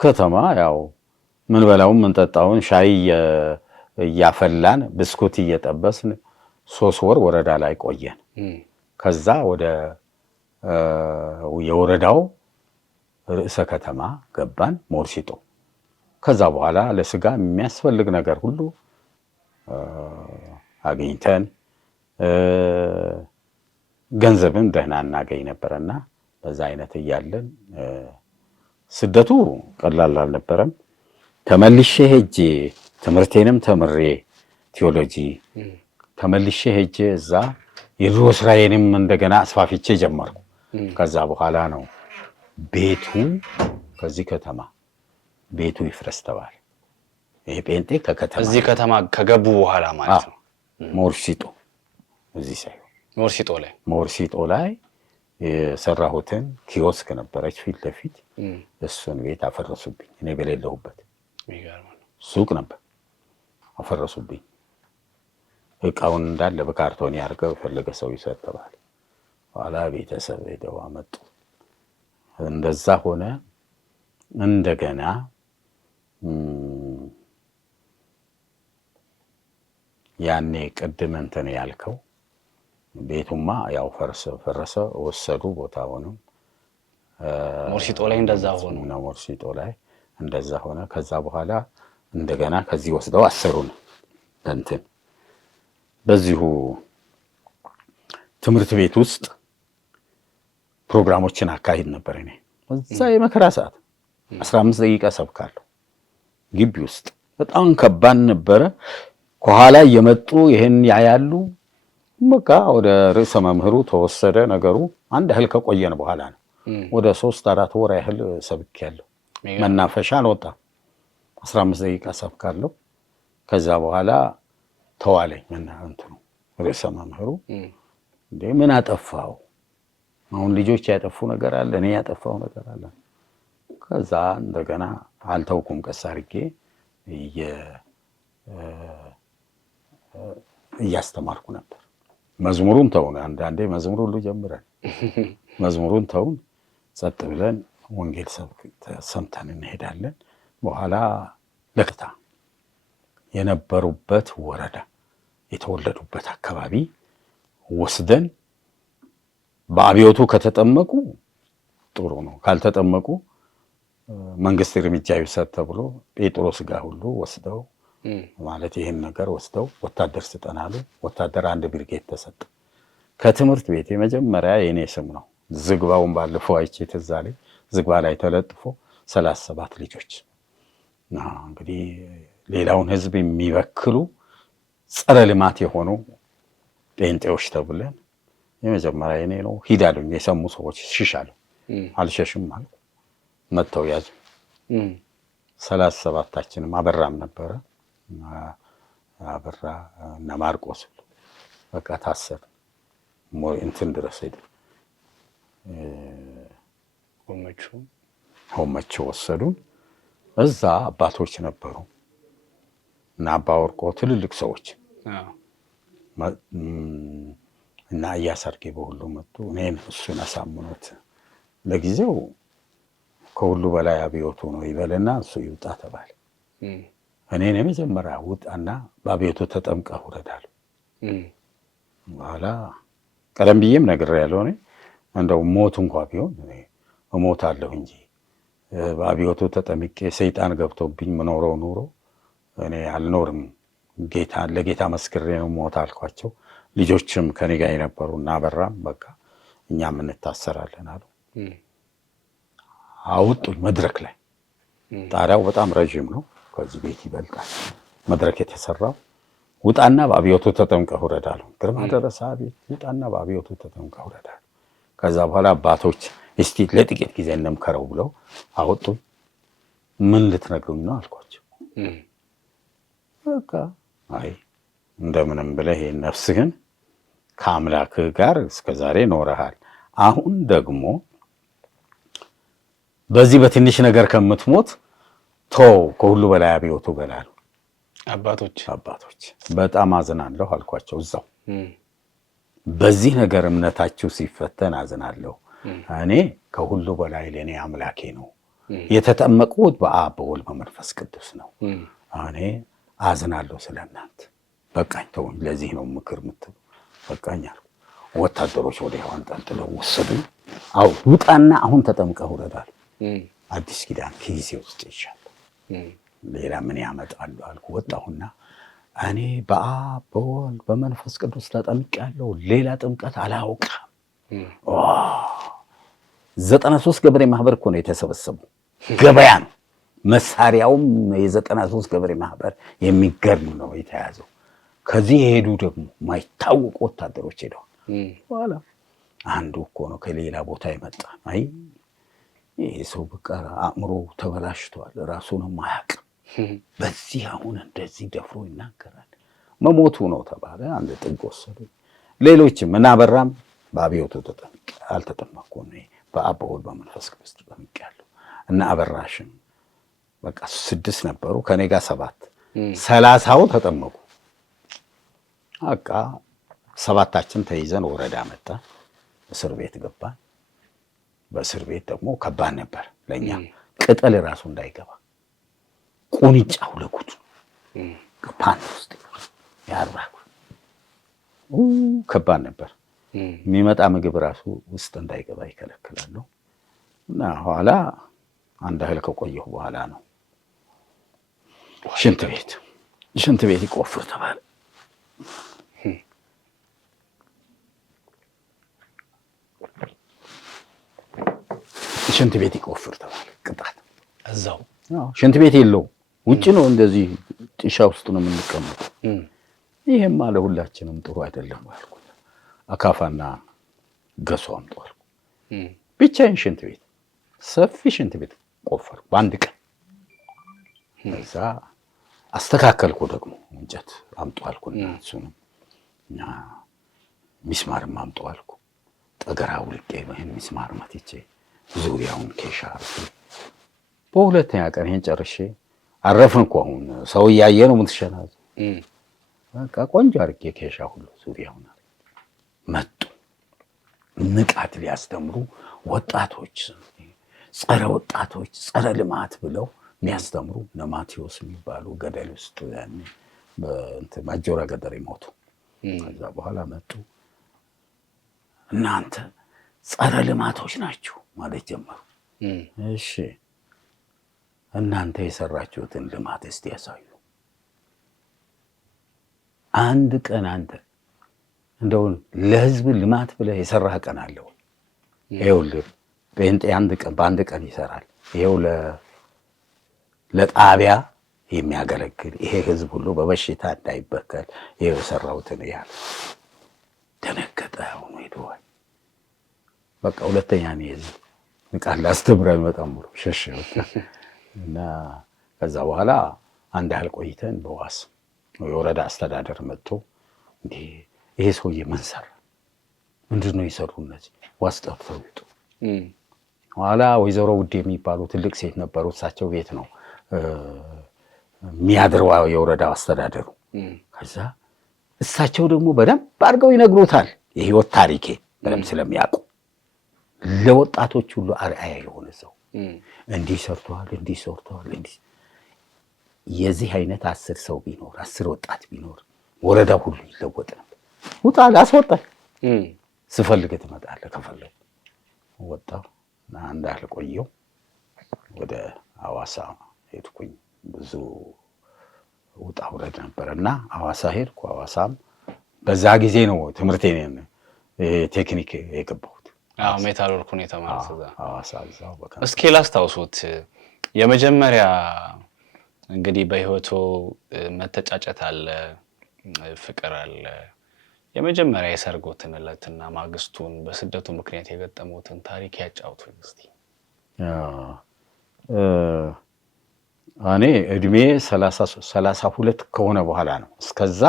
ከተማ ያው ምን በላውን ምን ጠጣውን ሻይ እያፈላን ብስኩት እየጠበስን 3 ወር ወረዳ ላይ ቆየን። ከዛ ወደ የወረዳው ርዕሰ ከተማ ገባን ሞርሲጦ። ከዛ በኋላ ለስጋ የሚያስፈልግ ነገር ሁሉ አግኝተን ገንዘብም ደህና እናገኝ ነበርና በዛ አይነት እያለን ስደቱ ቀላል አልነበረም። ተመልሼ ሄጄ ትምህርቴንም ተምሬ ቲዮሎጂ ተመልሼ ሄጄ እዛ የድሮ ስራዬንም እንደገና አስፋፊቼ ጀመርኩ። ከዛ በኋላ ነው ቤቱ ከዚህ ከተማ ቤቱ ይፍረስ ተባለ። ይሄ ጴንጤ ከከተማ እዚህ ከተማ ከገቡ በኋላ ማለት ነው። ሞርሲጦ እዚህ ሳይሆን ሞርሲጦ ላይ የሰራሁትን ኪዮስክ ነበረች ፊት ለፊት እሱን ቤት አፈረሱብኝ። እኔ በሌለሁበት ሱቅ ነበር አፈረሱብኝ። እቃውን እንዳለ በካርቶን ያርገው የፈለገ ሰው ይሰጥ ተባለ። ኋላ ቤተሰብ ሄደው አመጡ። እንደዛ ሆነ። እንደገና ያኔ ቅድም እንትን ያልከው ቤቱማ ያው ፈረሰ ወሰዱ ቦታውንም። ሞርሲጦ ላይ እንደዛ ሆነ ነው። ሞርሲጦ ላይ እንደዛ ሆነ። ከዛ በኋላ እንደገና ከዚህ ወስደው አሰሩን። እንትን በዚሁ ትምህርት ቤት ውስጥ ፕሮግራሞችን አካሂድ ነበር። እኔ እዛ የመከራ ሰዓት 15 ደቂቃ ሰብካለሁ ግቢ ውስጥ። በጣም ከባድ ነበረ። ከኋላ እየመጡ ይሄን ያያሉ። በቃ ወደ ርዕሰ መምህሩ ተወሰደ ነገሩ። አንድ ያህል ከቆየን በኋላ ነው ወደ 3-4 ወር ያህል ሰብኬያለሁ። መናፈሻ አልወጣም። 15 ደቂቃ ሰብካለሁ። ከዛ በኋላ ተዋለኝ እና እንትኑ ርዕሰ መምህሩ እንዴ ምን አጠፋው? አሁን ልጆች ያጠፉ ነገር አለ፣ እኔ ያጠፋው ነገር አለ። ከዛ እንደገና አልተውኩም። ቀስ አድርጌ እያስተማርኩ ነበር። መዝሙሩም ተውነ። አንዳንዴ መዝሙር ሁሉ ጀምረን መዝሙሩን ተውን፣ ጸጥ ብለን ወንጌል ሰምተን እንሄዳለን። በኋላ ለክታ የነበሩበት ወረዳ የተወለዱበት አካባቢ ወስደን በአብዮቱ ከተጠመቁ ጥሩ ነው፣ ካልተጠመቁ መንግስት እርምጃ ይውሰድ ተብሎ ጴጥሮስ ጋር ሁሉ ወስደው ማለት ይህን ነገር ወስደው ወታደር ስጠን አሉ። ወታደር 1 ብርጌድ ተሰጠ። ከትምህርት ቤት የመጀመሪያ የኔ ስም ነው። ዝግባውን ባለፈው አይቼ ትዝ አለኝ። ዝግባ ላይ ተለጥፎ 37 ልጆች እንግዲህ ሌላውን ህዝብ የሚበክሉ ጸረ ልማት የሆኑ ጴንጤዎች ተብለን የመጀመሪያ የኔ ነው። ሂድ አሉኝ የሰሙ ሰዎች። ሽሻለሁ። አልሸሽም አልኩ። መጥተው ያዙ። 37ታችንም አበራም ነበረ። አበራ እና ማርቆስ በቃ ታሰር እንትን ድረስ ሄደ። ሆመቹ ወሰዱን። እዛ አባቶች ነበሩ እና አባ ወርቆ ትልልቅ ሰዎች እና እያሰርጌ በሁሉ መጡ። እኔን እሱን አሳምኖት ለጊዜው ከሁሉ በላይ አብዮቱ ነው ይበልና እሱ ይውጣ ተባለ። እኔን የመጀመሪያ ውጣና በአብዮቱ ተጠምቀህ ውረዳለሁ። በኋላ ቀደም ብዬም ነግሬያለሁ። እኔ እንደው ሞት እንኳ ቢሆን እኔ እሞታለሁ እንጂ በአብዮቱ ተጠምቄ ሰይጣን ገብቶብኝ ምኖረው ኑሮ እኔ አልኖርም። ለጌታ መስክሬ ነው ሞት አልኳቸው። ልጆችም ከኔ ጋር የነበሩ እና አበራም በቃ እኛም እንታሰራለን አሉ። አወጡኝ መድረክ ላይ። ጣሪያው በጣም ረዥም ነው፣ ከዚህ ቤት ይበልጣል። መድረክ የተሰራው ውጣና በአብዮቱ ተጠምቀህ ውረድ አሉ። ግርማ ደረሰ አቤት። ውጣና በአብዮቱ ተጠምቀህ ውረድ አሉ። ከዛ በኋላ አባቶች እስቲ ለጥቂት ጊዜ እንምከረው ብለው አወጡኝ። ምን ልትነግሩኝ ነው አልኳቸው። በቃ አይ እንደምንም ብለህ ነፍስህን ከአምላክህ ጋር እስከዛሬ ኖረሃል። አሁን ደግሞ በዚህ በትንሽ ነገር ከምትሞት ከሁሉ በላይ አብዮቱ በላሉ አባቶች። በጣም አዝናለሁ አልኳቸው እዛው። በዚህ ነገር እምነታችሁ ሲፈተን አዝናለሁ። እኔ ከሁሉ በላይ ለእኔ አምላኬ ነው። የተጠመቁት በአብ በወልድ በመንፈስ ቅዱስ ነው። እኔ አዝናለሁ ስለእናንተ። በቃኝ ተውኝ። ለዚህ ነው ምክር ምትሉ። በቃኝ አልኩ። ወታደሮች ወዲያው አንጠልጥለው ወሰዱኝ። ውጣና አሁን ተጠምቀህ ውረዳል። አዲስ ኪዳን ኪሴ ውስጥ ይሻል ሌላ ምን ያመጣሉ አልኩ። ወጣሁና እኔ በአብ በወልድ በመንፈስ ቅዱስ ተጠምቄያለሁ፣ ሌላ ጥምቀት አላውቅም። 93 ገበሬ ማህበር እኮ ነው የተሰበሰበው። ገበያ ነው መሳሪያውም። የ93 ገበሬ ማህበር የሚገርም ነው የተያዘው። ከዚህ የሄዱ ደግሞ ማይታወቁ ወታደሮች ሄደዋል። በኋላ አንዱ እኮ ነው ከሌላ ቦታ የመጣ አይ ይሄ ሰው በቃ አእምሮ ተበላሽቷል፣ ራሱንም አያውቅም። በዚህ አሁን እንደዚህ ደፍሮ ይናገራል፣ መሞቱ ነው ተባለ። አንድ ጥግ ወሰዱ። ሌሎችም እና አበራም በአብዮቱ አልተጠመኩም፣ በአብ በወልድ በመንፈስ ቅዱስ ተጠምቄያለሁ። እና አበራሽም በቃ 6 ነበሩ፣ ከኔ ጋር 7፣ 30ው ተጠመቁ። በቃ 7ታችን ተይዘን ወረዳ መጣ፣ እስር ቤት ገባን። በእስር ቤት ደግሞ ከባድ ነበር ለኛ። ቅጠል ራሱ እንዳይገባ ቁንጫው ለጉድ ፓን ውስጥ ያራኩ ከባድ ነበር። የሚመጣ ምግብ ራሱ ውስጥ እንዳይገባ ይከለክላሉ። እና ኋላ አንድ እህል ከቆየሁ በኋላ ነው ሽንት ቤት ይቆፍር ተባለ። ሽንት ቤት ይቆፍር ተባለ። ቅጣት እዛው ሽንት ቤት የለው፣ ውጭ ነው። እንደዚህ ጢሻ ውስጥ ነው የምንቀመጠው። ይሄም አለ ሁላችንም ጥሩ አይደለም አልኩ። አካፋና ገሶ አምጡ አልኩ። ብቻዬን ሽንት ቤት፣ ሰፊ ሽንት ቤት ቆፈር በአንድ ቀን። እዛ አስተካከልኩ። ደግሞ እንጨት አምጡ አልኩና እሱንም እና ሚስማርም አምጡ አልኩ። ጠገራ ውልቄ ይሄን ሚስማር መትቼ ዙሪያውን ኬሻ አርኩ። በሁለተኛ ቀን ይሄን ጨርሼ አረፍን እኮ አሁን ሰው እያየ ነው የምትሸናዙ። በቃ ቆንጆ አርጌ ኬሻ ሁሉ ዙሪያውን መጡ። ንቃት ሊያስተምሩ ወጣቶች ጸረ ወጣቶች ጸረ ልማት ብለው የሚያስተምሩ እነ ማቴዎስ የሚባሉ ገደል ውስጥ ያኔ ማጆራ ገደር ሞቱ። ከዛ በኋላ መጡ። እናንተ ጸረ ልማቶች ናችሁ ማለት ጀመሩ። እሺ እናንተ የሰራችሁትን ልማት እስቲ ያሳዩ። አንድ ቀን አንተ እንደው ለህዝብ ልማት ብለህ የሰራህ ቀን አለው? ይኸውልህ ጴንጤ በአንድ ቀን ይሰራል። ይኸው ለጣቢያ የሚያገለግል ይሄ ህዝብ ሁሉ በበሽታ እንዳይበከል ይኸው የሰራሁትን ያህል ደነገጠ። ሆኖ ሄደዋል። በቃ ሁለተኛ ነው የዚህ ቃል ላስተምር አልመጣም ብሎ ሸሸ። እና ከዛ በኋላ አንድ ያህል ቆይተን በዋስ የወረዳ አስተዳደር መጥቶ እንዴ ይሄ ሰውዬ ምን ሰራ? ምንድን ነው የሰሩ እነዚህ? ዋስ ጠፍተው ይጡ። ኋላ ወይዘሮ ውድ የሚባሉ ትልቅ ሴት ነበሩ። እሳቸው ቤት ነው የሚያድረው የወረዳው አስተዳደሩ። ከዛ እሳቸው ደግሞ በደንብ አድርገው ይነግሩታል የህይወት ታሪኬ በደንብ ስለሚያውቁ። ለወጣቶች ሁሉ አርአያ የሆነ ሰው እንዲህ ሰርተዋል፣ እንዲህ ሰርተዋል። እንዲህ የዚህ አይነት 10 ሰው ቢኖር 10 ወጣት ቢኖር ወረዳው ሁሉ ይለወጥ ነበር። ውጣ አስወጣኝ፣ ስፈልግ ትመጣለህ ከፈለግ። ወጣሁ እና አንድ ያህል ቆየሁ። ወደ ሐዋሳ ሄድኩኝ። ብዙ ውጣ ውረድ ነበርና ሐዋሳ ሄድኩ። ሐዋሳም በዛ ጊዜ ነው ትምህርቴን ቴክኒክ የገባሁት። ሜታሎርክ ሁኔታ ማለት ነው። ሐዋሳ እዛው በቃ እስኪ ላስታውሱት የመጀመሪያ እንግዲህ በህይወቱ መተጫጨት አለ፣ ፍቅር አለ። የመጀመሪያ የሰርጎትን ዕለትና ማግስቱን በስደቱ ምክንያት የገጠሙትን ታሪክ ያጫውቱኝ እስቲ። እኔ እድሜ 32 ከሆነ በኋላ ነው። እስከዛ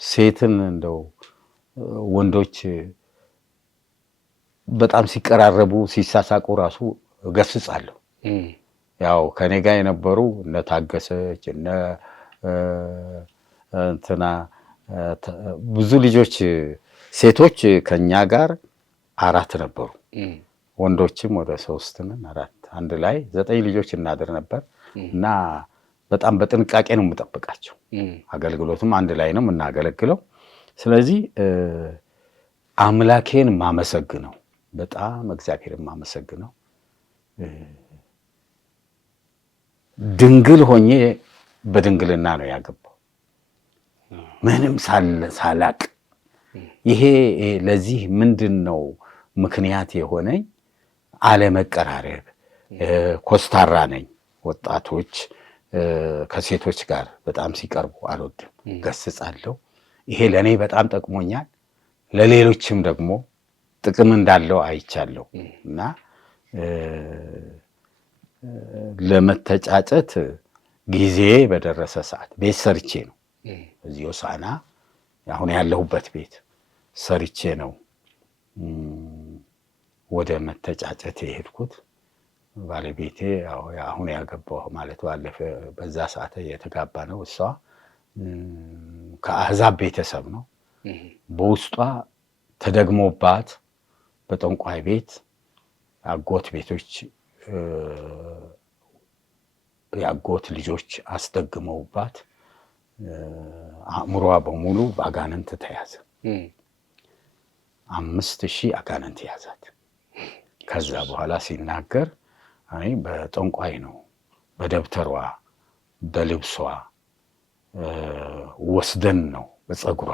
ሴትን እንደው ወንዶች በጣም ሲቀራረቡ ሲሳሳቁ ራሱ እገስጻለሁ። ያው ከኔ ጋር የነበሩ እነ ታገሰች እነ እንትና ብዙ ልጆች ሴቶች ከኛ ጋር 4 ነበሩ። ወንዶችም ወደ 3 ነን 4 አንድ ላይ 9 ልጆች እናድር ነበር። እና በጣም በጥንቃቄ ነው የምጠብቃቸው። አገልግሎትም አንድ ላይ ነው የምናገለግለው። ስለዚህ አምላኬን ማመሰግነው በጣም እግዚአብሔርን ማመሰግነው ድንግል ሆኜ በድንግልና ነው ያገባው። ምንም ሳላቅ ይሄ ለዚህ ምንድነው ምክንያት የሆነኝ? አለመቀራረብ። ኮስታራ ነኝ። ወጣቶች ከሴቶች ጋር በጣም ሲቀርቡ አልወድም፣ ገስጻለሁ። ይሄ ለኔ በጣም ጠቅሞኛል። ለሌሎችም ደግሞ ጥቅም እንዳለው አይቻለሁ። እና ለመተጫጨት ጊዜ በደረሰ ሰዓት ቤት ሰርቼ ነው እዚህ ሆሳዕና አሁን ያለሁበት ቤት ሰርቼ ነው ወደ መተጫጨት የሄድኩት። ባለቤቴ አሁን ያገባው ማለት ባለፈ በዛ ሰዓት የተጋባ ነው። እሷ ከአህዛብ ቤተሰብ ነው። በውስጧ ተደግሞባት በጠንቋይ ቤት አጎት ቤቶች ያጎት ልጆች አስደግመውባት አእምሯ በሙሉ በአጋንንት ተያዘ። 5000 አጋንንት ያዛት። ከዛ በኋላ ሲናገር አይ በጠንቋይ ነው በደብተሯ በልብሷ ወስደን ነው በፀጉሯ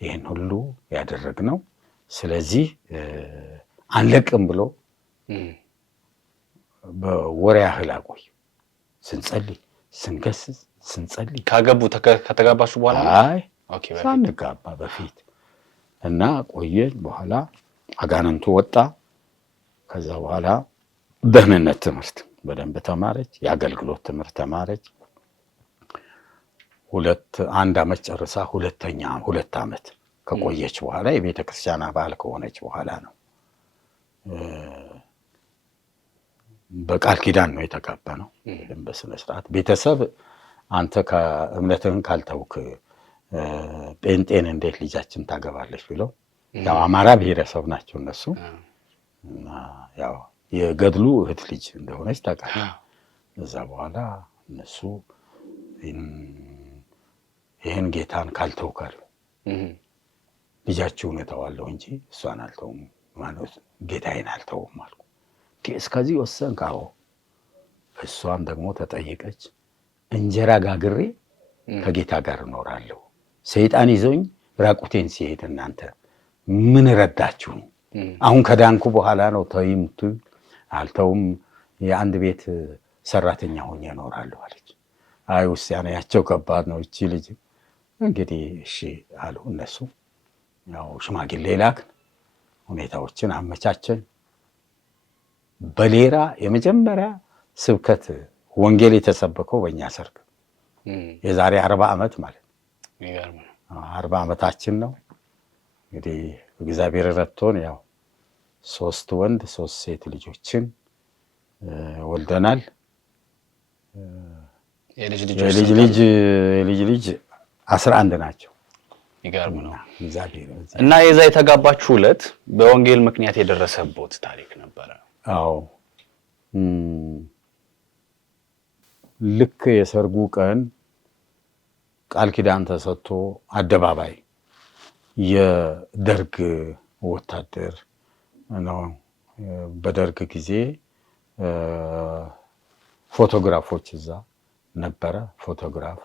ይሄን ሁሉ ያደረግነው። ስለዚህ አንለቅም ብሎ በወር ያህል አቆይ ስንጸልይ ስንገስጽ ስንጸልይ። ከተጋባችሁ በኋላ? አይ ሳንጋባ በፊት እና ቆየን። በኋላ አጋንንቱ ወጣ። ከዛ በኋላ ደህንነት ትምህርት በደንብ ተማረች። የአገልግሎት ትምህርት ተማረች። 1 ዓመት ጨርሳ 2 ዓመት ከቆየች በኋላ የቤተ ክርስቲያን አባል ከሆነች በኋላ ነው በቃል ኪዳን ነው የተጋባነው። በስነ ስርዓት ቤተሰብ አንተ ከእምነትህን ካልተውክ ጴንጤን እንዴት ልጃችን ታገባለች ብለው ያው አማራ ብሔረሰብ ናቸው እነሱ። ያው የገድሉ እህት ልጅ እንደሆነች ታውቃለህ። እዛ በኋላ እነሱ ይህን ጌታን ካልተውካል ልጃችሁን እተዋለሁ እንጂ እሷን አልተውም ማለት ጌታዬን አልተውም አልኩ። እስከዚህ ወሰንክ? አዎ። እሷም ደግሞ ተጠየቀች። እንጀራ ጋግሬ ከጌታ ጋር እኖራለሁ፣ ሰይጣን ይዞኝ ራቁቴን ሲሄድ እናንተ ምን ረዳችሁ? አሁን ከዳንኩ በኋላ ነው ተይምቱ አልተውም፣ የአንድ ቤት ሰራተኛ ሆኜ እኖራለሁ አለች። አይ ውሳኔያቸው ከባድ ነው። እቺ ልጅ እንግዲህ እሺ አሉ እነሱ። ያው ሽማግሌ ላክን፣ ሁኔታዎችን አመቻቸን። በሌላ የመጀመሪያ ስብከት ወንጌል የተሰበከው በእኛ ሰርግ የዛሬ 40 ዓመት ማለት ነው። 40 ዓመታችን ነው እንግዲህ እግዚአብሔር ረድቶን ያው 3 ወንድ 3 ሴት ልጆችን ወልደናል። የልጅ ልጅ 11 ናቸው። ይገርም ነው። እግዚአብሔር እና የዛ የተጋባችሁ ዕለት በወንጌል ምክንያት የደረሰቦት ታሪክ ነበረ? አዎ። ልክ የሰርጉ ቀን ቃል ኪዳን ተሰጥቶ አደባባይ የደርግ ወታደር ነው። በደርግ ጊዜ ፎቶግራፎች እዛ ነበረ። ፎቶግራፍ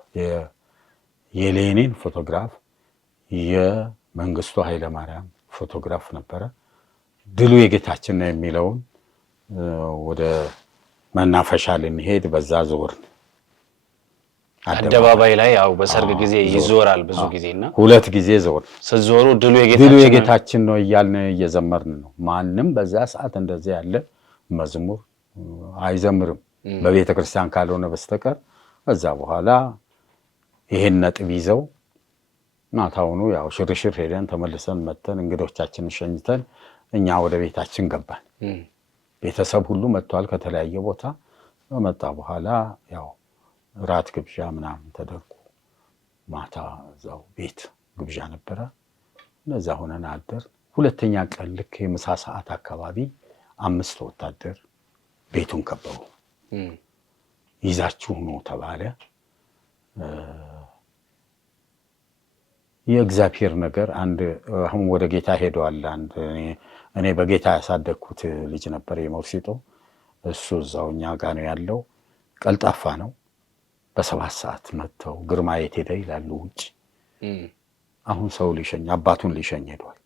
የሌኒን ፎቶግራፍ፣ የመንግስቱ ኃይለማርያም ፎቶግራፍ ነበረ። ድሉ የጌታችን ነው የሚለውን ወደ መናፈሻ ልንሄድ በዛ ዞርን። አደባባይ ላይ ያው በሰርግ ጊዜ ይዞራል ብዙ ጊዜና 2 ጊዜ ዞር። ስትዞሩ ድሉ የጌታችን ነው እያልን እየዘመርን ነው። ማንም በዛ ሰዓት እንደዚህ ያለ መዝሙር አይዘምርም በቤተ ክርስቲያን ካልሆነ በስተቀር። ከዛ በኋላ ይሄን ነጥብ ይዘው ማታውኑ ያው ሽርሽር ሄደን ተመልሰን መተን እንግዶቻችንን ሸኝተን እኛ ወደ ቤታችን ገባን። ቤተሰብ ሁሉ መጥቷል ከተለያየ ቦታ። በመጣ በኋላ ያው ራት ግብዣ ምናምን ተደርጎ ማታ እዛው ቤት ግብዣ ነበረ። እነዛ ሆነን አደር። ሁለተኛ ቀን ልክ የምሳ ሰዓት አካባቢ 5 ወታደር ቤቱን ከበቡ። ይዛችሁ ነው ተባለ። የእግዚአብሔር ነገር አንድ አሁን ወደ ጌታ ሄዷል። አንድ እኔ በጌታ ያሳደግኩት ልጅ ነበር የሞርሲጦ። እሱ እዛው እኛ ጋር ነው ያለው። ቀልጣፋ ነው። በ7 ሰዓት መጥተው ግርማ የት ሄደ ይላሉ ውጭ። አሁን ሰው ሊሸኝ አባቱን ሊሸኝ ሄዷል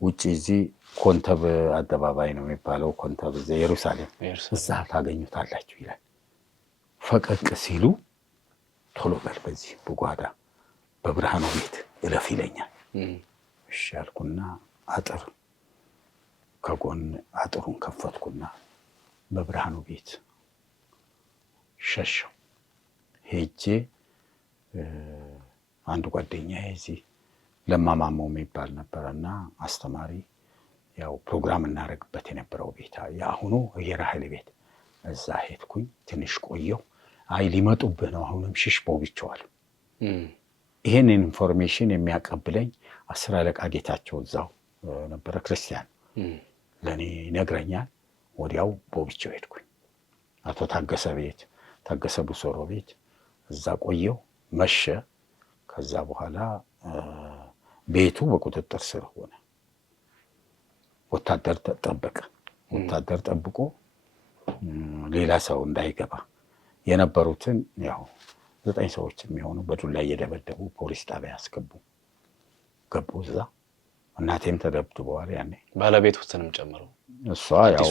ውጭ። እዚህ ኮንተብ አደባባይ ነው የሚባለው፣ ኮንተብ ኢየሩሳሌም፣ እዛ ታገኙታላችሁ ይላል። ፈቀቅ ሲሉ ቶሎ በል በዚህ በጓዳ በብርሃኑ ቤት እለፍ ይለኛል። እሺ አልኩና አጥር ከጎን አጥሩን ከፈትኩና በብርሃኑ ቤት ሸሸው። ሄጄ አንድ ጓደኛዬ እዚህ ለማማሞ የሚባል ነበርና አስተማሪ ያው ፕሮግራም እናደርግበት የነበረው ቤት ያሁኑ የራህል ቤት እዛ ሄድኩኝ። ትንሽ ቆየው። አይ ሊመጡብህ ነው አሁንም ሽሽ ቦብቸዋል። ይሄን ኢንፎርሜሽን የሚያቀብለኝ 10 አለቃ ጌታቸው እዛው ነበረ ክርስቲያን፣ ለኔ ይነግረኛል። ወዲያው ቦብቸው ሄድኩኝ። አቶ ታገሰ ቡሶሮ ቤት እዛ ቆየው። መሸ። ከዛ በኋላ ቤቱ በቁጥጥር ስር ሆነ። ወታደር ተጠበቀ። ወታደር ጠብቆ ሌላ ሰው እንዳይገባ የነበሩትን ያው 9 ሰዎች የሚሆኑ በዱላ እየደበደቡ ፖሊስ ጣቢያ ያስገቡ። ገቡ እዛ። እናቴም ተደብድበዋል። ያኔ ባለቤቱንም ጨምሮ እሷ ያው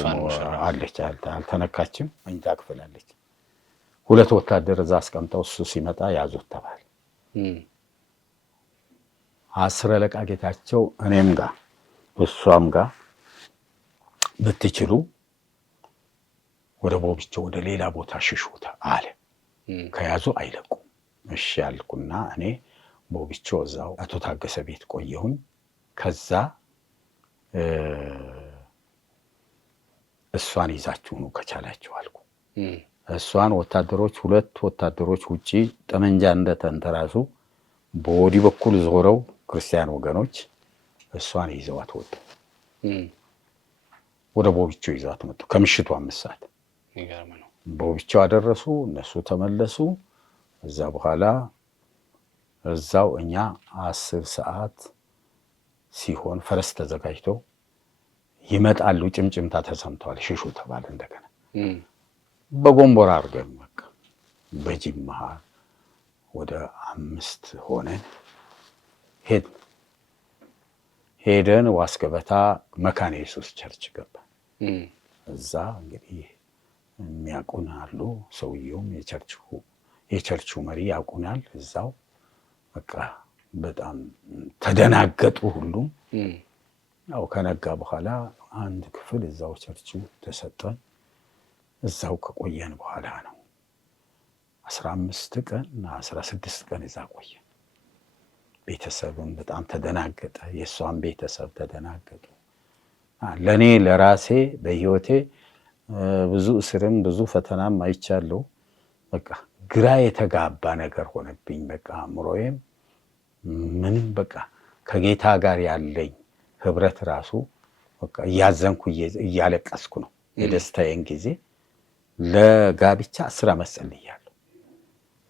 አለች፣ አልተነካችም። መኝታ ክፍል አለች። 2 ወታደር እዛ አስቀምጠው እሱ ሲመጣ ያዙት ተባለ። 10 አለቃ ጌታቸው እኔም ጋር እሷም ጋር ብትችሉ ወደ ቦብቸው ወደ ሌላ ቦታ ሽሹታ አለ። ከያዙ አይለቁ። እሺ ያልኩና እኔ ቦብቸው እዛው አቶ ታገሰ ቤት ቆየሁኝ። ከዛ እሷን ይዛችሁ ነው ከቻላችሁ አልኩ። እሷን ወታደሮች 2 ወታደሮች ውጪ ጠመንጃ እንደተንተራሱ በወዲህ በኩል ዞረው ክርስቲያን ወገኖች እሷን ይዘዋት ወጡ። ወደ ቦቢቾ ይዘዋት መጡ። ከምሽቱ 5 ሰዓት ይገርም ነው። ቦቢቾ አደረሱ። እነሱ ተመለሱ። እዛ በኋላ እዛው እኛ 10 ሰዓት ሲሆን ፈረስ ተዘጋጅቶ ይመጣሉ። ጭምጭምታ ተሰምተዋል። ሽሹ ተባለ። እንደገና በጎንቦራ አድርገን በቃ በጅብ መሃል ወደ 5 ሆነን ሄደን ዋስገበታ መካነ ኢየሱስ ቸርች ገባ። እዛ እንግዲህ የሚያውቁን አሉ። ሰውየውም የቸርቹ መሪ ያውቁናል። እዛው በቃ በጣም ተደናገጡ ሁሉም። ያው ከነጋ በኋላ አንድ ክፍል እዛው ቸርቹ ተሰጠን። እዛው ከቆየን በኋላ ነው 15 ቀን እና 16 ቀን እዛ ቆየን። ቤተሰብም በጣም ተደናገጠ። የእሷን ቤተሰብ ተደናገጡ። ለእኔ ለራሴ በህይወቴ ብዙ እስርም ብዙ ፈተናም አይቻለሁ። በቃ ግራ የተጋባ ነገር ሆነብኝ። በቃ አእምሮዬም ምንም በቃ ከጌታ ጋር ያለኝ ህብረት ራሱ በቃ እያዘንኩ እያለቀስኩ ነው። የደስታዬን ጊዜ ለጋብቻ 10 ዓመት ጸልያለሁ።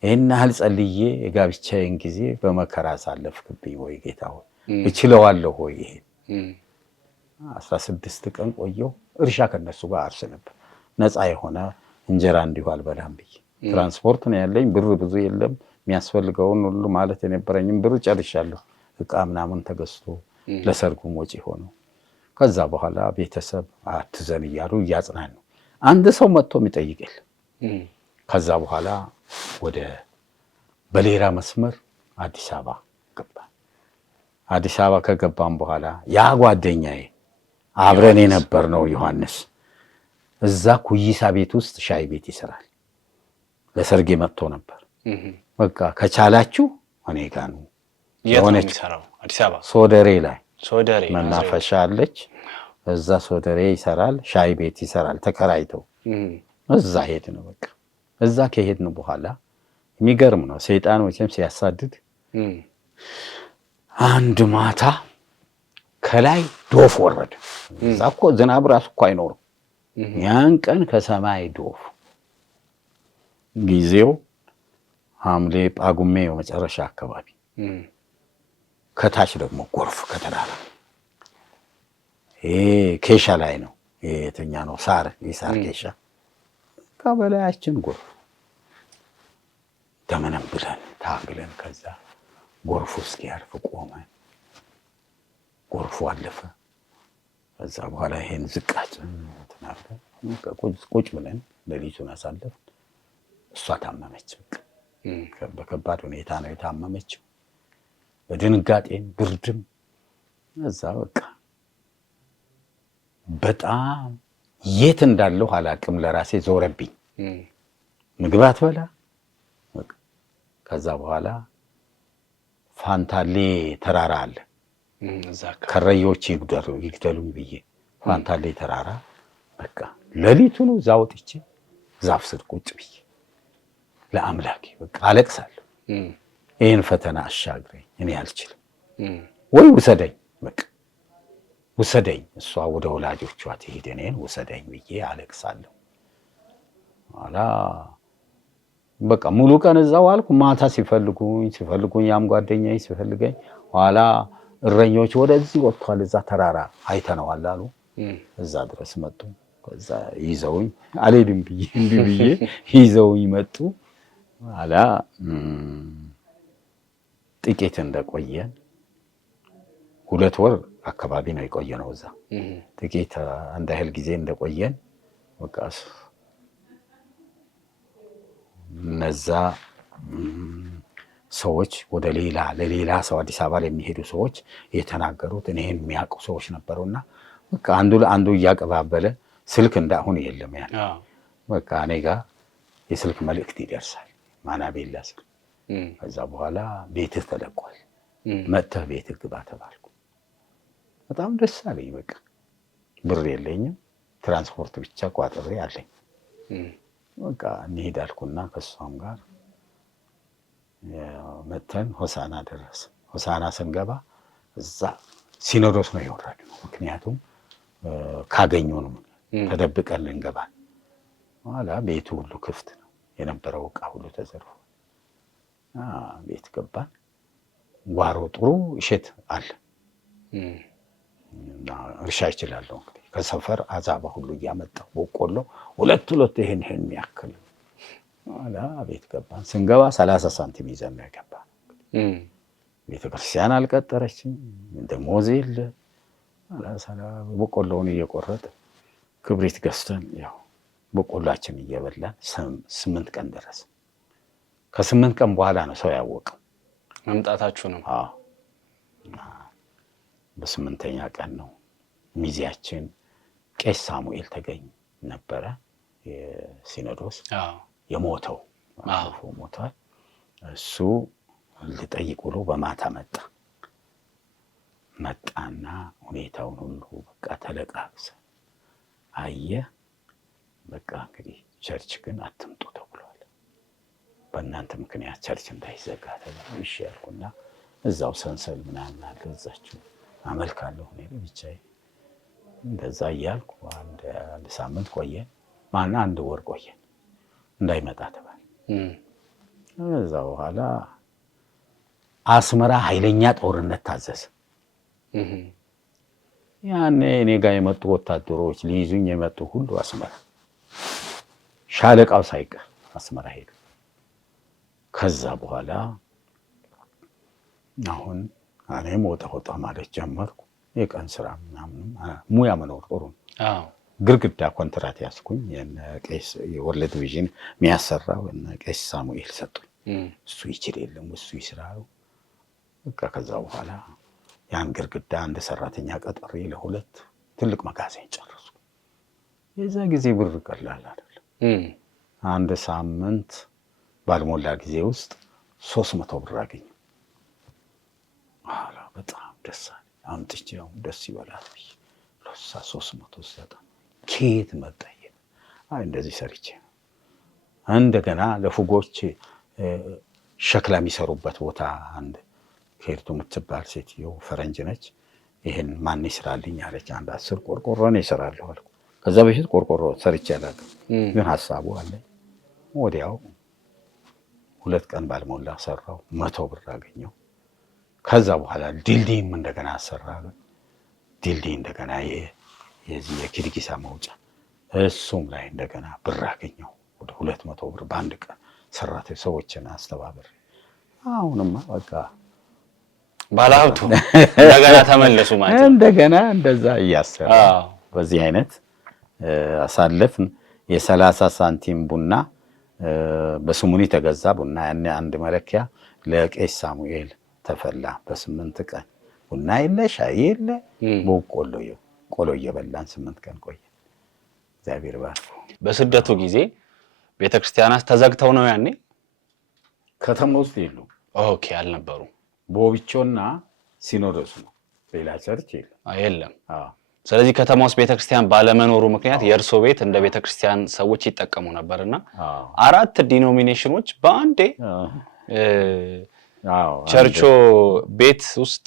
ይህን ያህል ጸልዬ የጋብቻዬን ጊዜ በመከራ አሳለፍክብኝ ወይ ጌታ ሆይ እችለዋለሁ ሆይ? ይሄን 16 ቀን ቆየሁ። እርሻ ከነሱ ጋር አርስ ነበር። ነፃ የሆነ እንጀራ እንዲሁ አልበላም ብዬ ትራንስፖርት ነው ያለኝ። ብር ብዙ የለም። የሚያስፈልገውን ሁሉ ማለት የነበረኝም ብር ጨርሻለሁ። እቃ ምናምን ተገዝቶ ለሰርጉም ወጪ ሆኖ ከዛ በኋላ ቤተሰብ አትዘን እያሉ እያጽናኑ አንድ ሰው መጥቶ የሚጠይቅ የለም። ከዛ በኋላ ወደ በሌላ መስመር አዲስ አበባ ገባን። አዲስ አበባ ከገባን በኋላ ያ ጓደኛዬ አብረን የነበርነው ዮሐንስ እዛ ኩይሳ ቤት ውስጥ ሻይ ቤት ይሰራል። ለሰርጌ መጥቶ ነበር። በቃ ከቻላችሁ እኔ ጋር ነው የሆነች አዲስ አበባ ሶደሬ ላይ ሶደሬ መናፈሻ አለች። እዛ ሶደሬ ይሰራል፣ ሻይ ቤት ይሰራል። ተከራይተው እዛ ሄድን። በቃ እዛ ከሄድን በኋላ የሚገርም ነው። ሰይጣን መቼም ሲያሳድድ አንድ ማታ ከላይ ዶፍ ወረደ። እዛ እኮ ዝናብ ራሱ እኮ አይኖርም። ያን ቀን ከሰማይ ዶፍ። ጊዜው ሐምሌ ጳጉሜ መጨረሻ አካባቢ፣ ከታች ደግሞ ጎርፍ ከተራራ። ይሄ ኬሻ ላይ ነው የተኛ ነው ሳር የሳር ኬሻ። ከበላያችን ጎርፍ ደመነም ብለን ታግለን ከዛ ጎርፉ እስኪያርፍ ቆመን ጎርፉ አለፈ። ከዛ በኋላ ይሄን ዝቃጭ ቁጭ ብለን ሌሊቱን አሳለፍን። እሷ ታመመች። በከባድ ሁኔታ ነው የታመመችው። በድንጋጤም ብርድም እዛ በቃ በጣም የት እንዳለሁ አላቅም። ለራሴ ዞረብኝ። ምግብ አትበላ። ከዛ በኋላ ፋንታሌ ተራራ አለ። ከረዮች ይግደሉኝ ብዬ ፋንታሌ ተራራ በቃ ሌሊቱን እዛ ወጥቼ ዛፍ ስር ቁጭ ብዬ ለአምላኬ በቃ አለቅሳለሁ። ይህን ፈተና አሻግረኝ፣ እኔ አልችልም፣ ወይ ውሰደኝ፣ በቃ ውሰደኝ፣ እሷ ወደ ወላጆቿ ትሄድ፣ እኔን ውሰደኝ ብዬ አለቅሳለሁ። ኋላ በቃ ሙሉ ቀን እዛው አልኩ። ማታ ሲፈልጉኝ ያም ጓደኛዬ ሲፈልገኝ፣ ኋላ እረኞች ወደዚህ ወጥቷል፣ እዛ ተራራ አይተነዋል አሉ። እዛ ድረስ መጡ። ከዛ ይዘውኝ አልሄድም ብዬ እንዲህ ብዬ ይዘውኝ መጡ። ኋላ ጥቂት እንደቆየን 2 ወር አካባቢ ነው የቆየነው እዛ። ጥቂት አንድ ያህል ጊዜ እንደቆየን በቃ እነዛ ሰዎች ወደ ለሌላ ሰው አዲስ አበባ ለሚሄዱ ሰዎች የተናገሩት እኔን የሚያውቁ ሰዎች ነበሩና በቃ አንዱ ለአንዱ እያቀባበለ ስልክ እንዳሁን የለም ያን በቃ እኔ ጋር የስልክ መልእክት ይደርሳል። ማናቤላ ስልክ። ከዛ በኋላ ቤትህ ተለቋል፣ መጥተህ ቤትህ ግባ ተባልኩ። በጣም ደስ አለኝ። በቃ ብር የለኝም፣ ትራንስፖርት ብቻ ቋጥሬ አለኝ። በቃ እንሂድ አልኩና ከሷም ጋር መተን ሆሳና ደረስ። ሆሳና ስንገባ እዛ ሲኖዶስ ነው የወረድነው። ምክንያቱም ካገኙን ተደብቀን ልንገባ ኋላ ቤቱ ሁሉ ክፍት ነው የነበረው ዕቃ ሁሉ ተዘርፎ ቤት ገባን። ጓሮ ጥሩ እሸት አለ እና እርሻ ይችላለሁ እንግዲህ ከሰፈር አዛባ ሁሉ እያመጣሁ በቆሎ ሁለት ይሄን የሚያክል ኋላ ቤት ገባን። ስንገባ 30 ሳንቲም ይዘን ነው የገባን። ቤተክርስቲያን አልቀጠረችም፣ ደሞዝ የለ። በቆሎውን እየቆረጥ ክብሪት ገዝተን ያው በቆላችን እየበላን 8 ቀን ድረስ። ከ8 ቀን በኋላ ነው ሰው ያወቀው መምጣታችሁ ነው። አዎ በ8ኛ ቀን ነው ሚዜያችን ቄስ ሳሙኤል ተገኝ ነበረ የሲኖዶስ የሞተው ሞቷል። እሱ ልጠይቅ ብሎ በማታ መጣና ሁኔታውን ሁሉ በቃ ተለቃቅሰ አየ። በቃ እንግዲህ ቸርች ግን አትምጡ ተብሏል፣ በእናንተ ምክንያት ቸርች እንዳይዘጋ ተብሏል። እሺ ያልኩና እዛው ሰንሰል ምናምን አልገዛችሁ አመልካለሁ እኔ ብቻዬ። እንደዛ እያልኩ አንድ ሳምንት ቆየን፣ አንድ ወር ቆየን እንዳይመጣ ተባለ። ከዛ በኋላ አስመራ ኃይለኛ ጦርነት ታዘዘ። ያኔ እኔ ጋር የመጡ ወታደሮች ሊይዙኝ የመጡ ሁሉ አስመራ፣ ሻለቃው ሳይቀር አስመራ ሄዱ። ከዛ በኋላ አሁን እኔም ወጣ ማለት ጀመርኩ። የቀን ስራ ምናምን ሙያ መኖር ጥሩ ነው። ግርግዳ ኮንትራት ያስኩኝ የቄስ የወርልድ ቪዥን የሚያሰራው ቄስ ሳሙኤል ሰጡኝ። እሱ ይችል የለም እሱ ይስራው። በቃ ከዛ በኋላ ያን ግርግዳ አንድ ሰራተኛ ቀጥሬ ለ2 ትልቅ መጋዘን ጨረስኩ። የዛ ጊዜ ብር ቀላል አይደለም። አንድ ሳምንት ባልሞላ ጊዜ ውስጥ 300 ብር አገኘሁ። አላ በጣም ደስ አለኝ። አምጥቼው ደስ ይበላል ብዬ ለሳ 300 ሰጣ። ከየት መጣ? እንደዚህ ሰርቼ እንደገና ለፉጎች ሸክላ የሚሰሩበት ቦታ አንድ ኬርቱ የምትባል ሴትዮ ፈረንጅ ነች። ይሄን ማን ይስራልኝ አለች። አንድ 10 ቆርቆሮ ነው ይሰራለሁ አልኩ። ከዛ በፊት ቆርቆሮ ሰርቼ አላውቅም፣ ግን ሐሳቡ አለኝ። ወዲያው 2 ቀን ባልሞላ ሰራው፣ 100 ብር አገኘው። ከዛ በኋላ ድልድይም እንደገና አሰራለሁ። ድልድይ እንደገና የዚህ የኪርጊሳ መውጫ እሱም ላይ እንደገና ብር አገኘው፣ ወደ 200 ብር በአንድ ቀን ሰራተኞች ሰዎችን አስተባብሬ። አሁንማ በቃ ባለሀብቱ እንደገና ተመለሱ ማለት ነው። እንደገና እንደዛ እያሰራ በዚህ አይነት አሳለፍን። የ30 ሳንቲም ቡና በስሙኒ ተገዛ። ቡና ያኔ አንድ መለኪያ ለቄስ ሳሙኤል ተፈላ። በ8 ቀን ቡና የለ ሻይ የለ ቆሎ እየበላን 8 ቀን ቆየ። እግዚአብሔር ባርኮ። በስደቱ ጊዜ ቤተክርስቲያናት ተዘግተው ነው ያኔ? ከተማ ውስጥ የሉ። ኦኬ አልነበሩ። ቦብቾና ሲኖዶስ ነው፣ ሌላ ቸርች የለም። ስለዚህ ከተማ ውስጥ ቤተክርስቲያን ባለመኖሩ ምክንያት የእርሶ ቤት እንደ ቤተክርስቲያን ሰዎች ይጠቀሙ ነበርና 4 ዲኖሚኔሽኖች በአንዴ ቸርቾ ቤት ውስጥ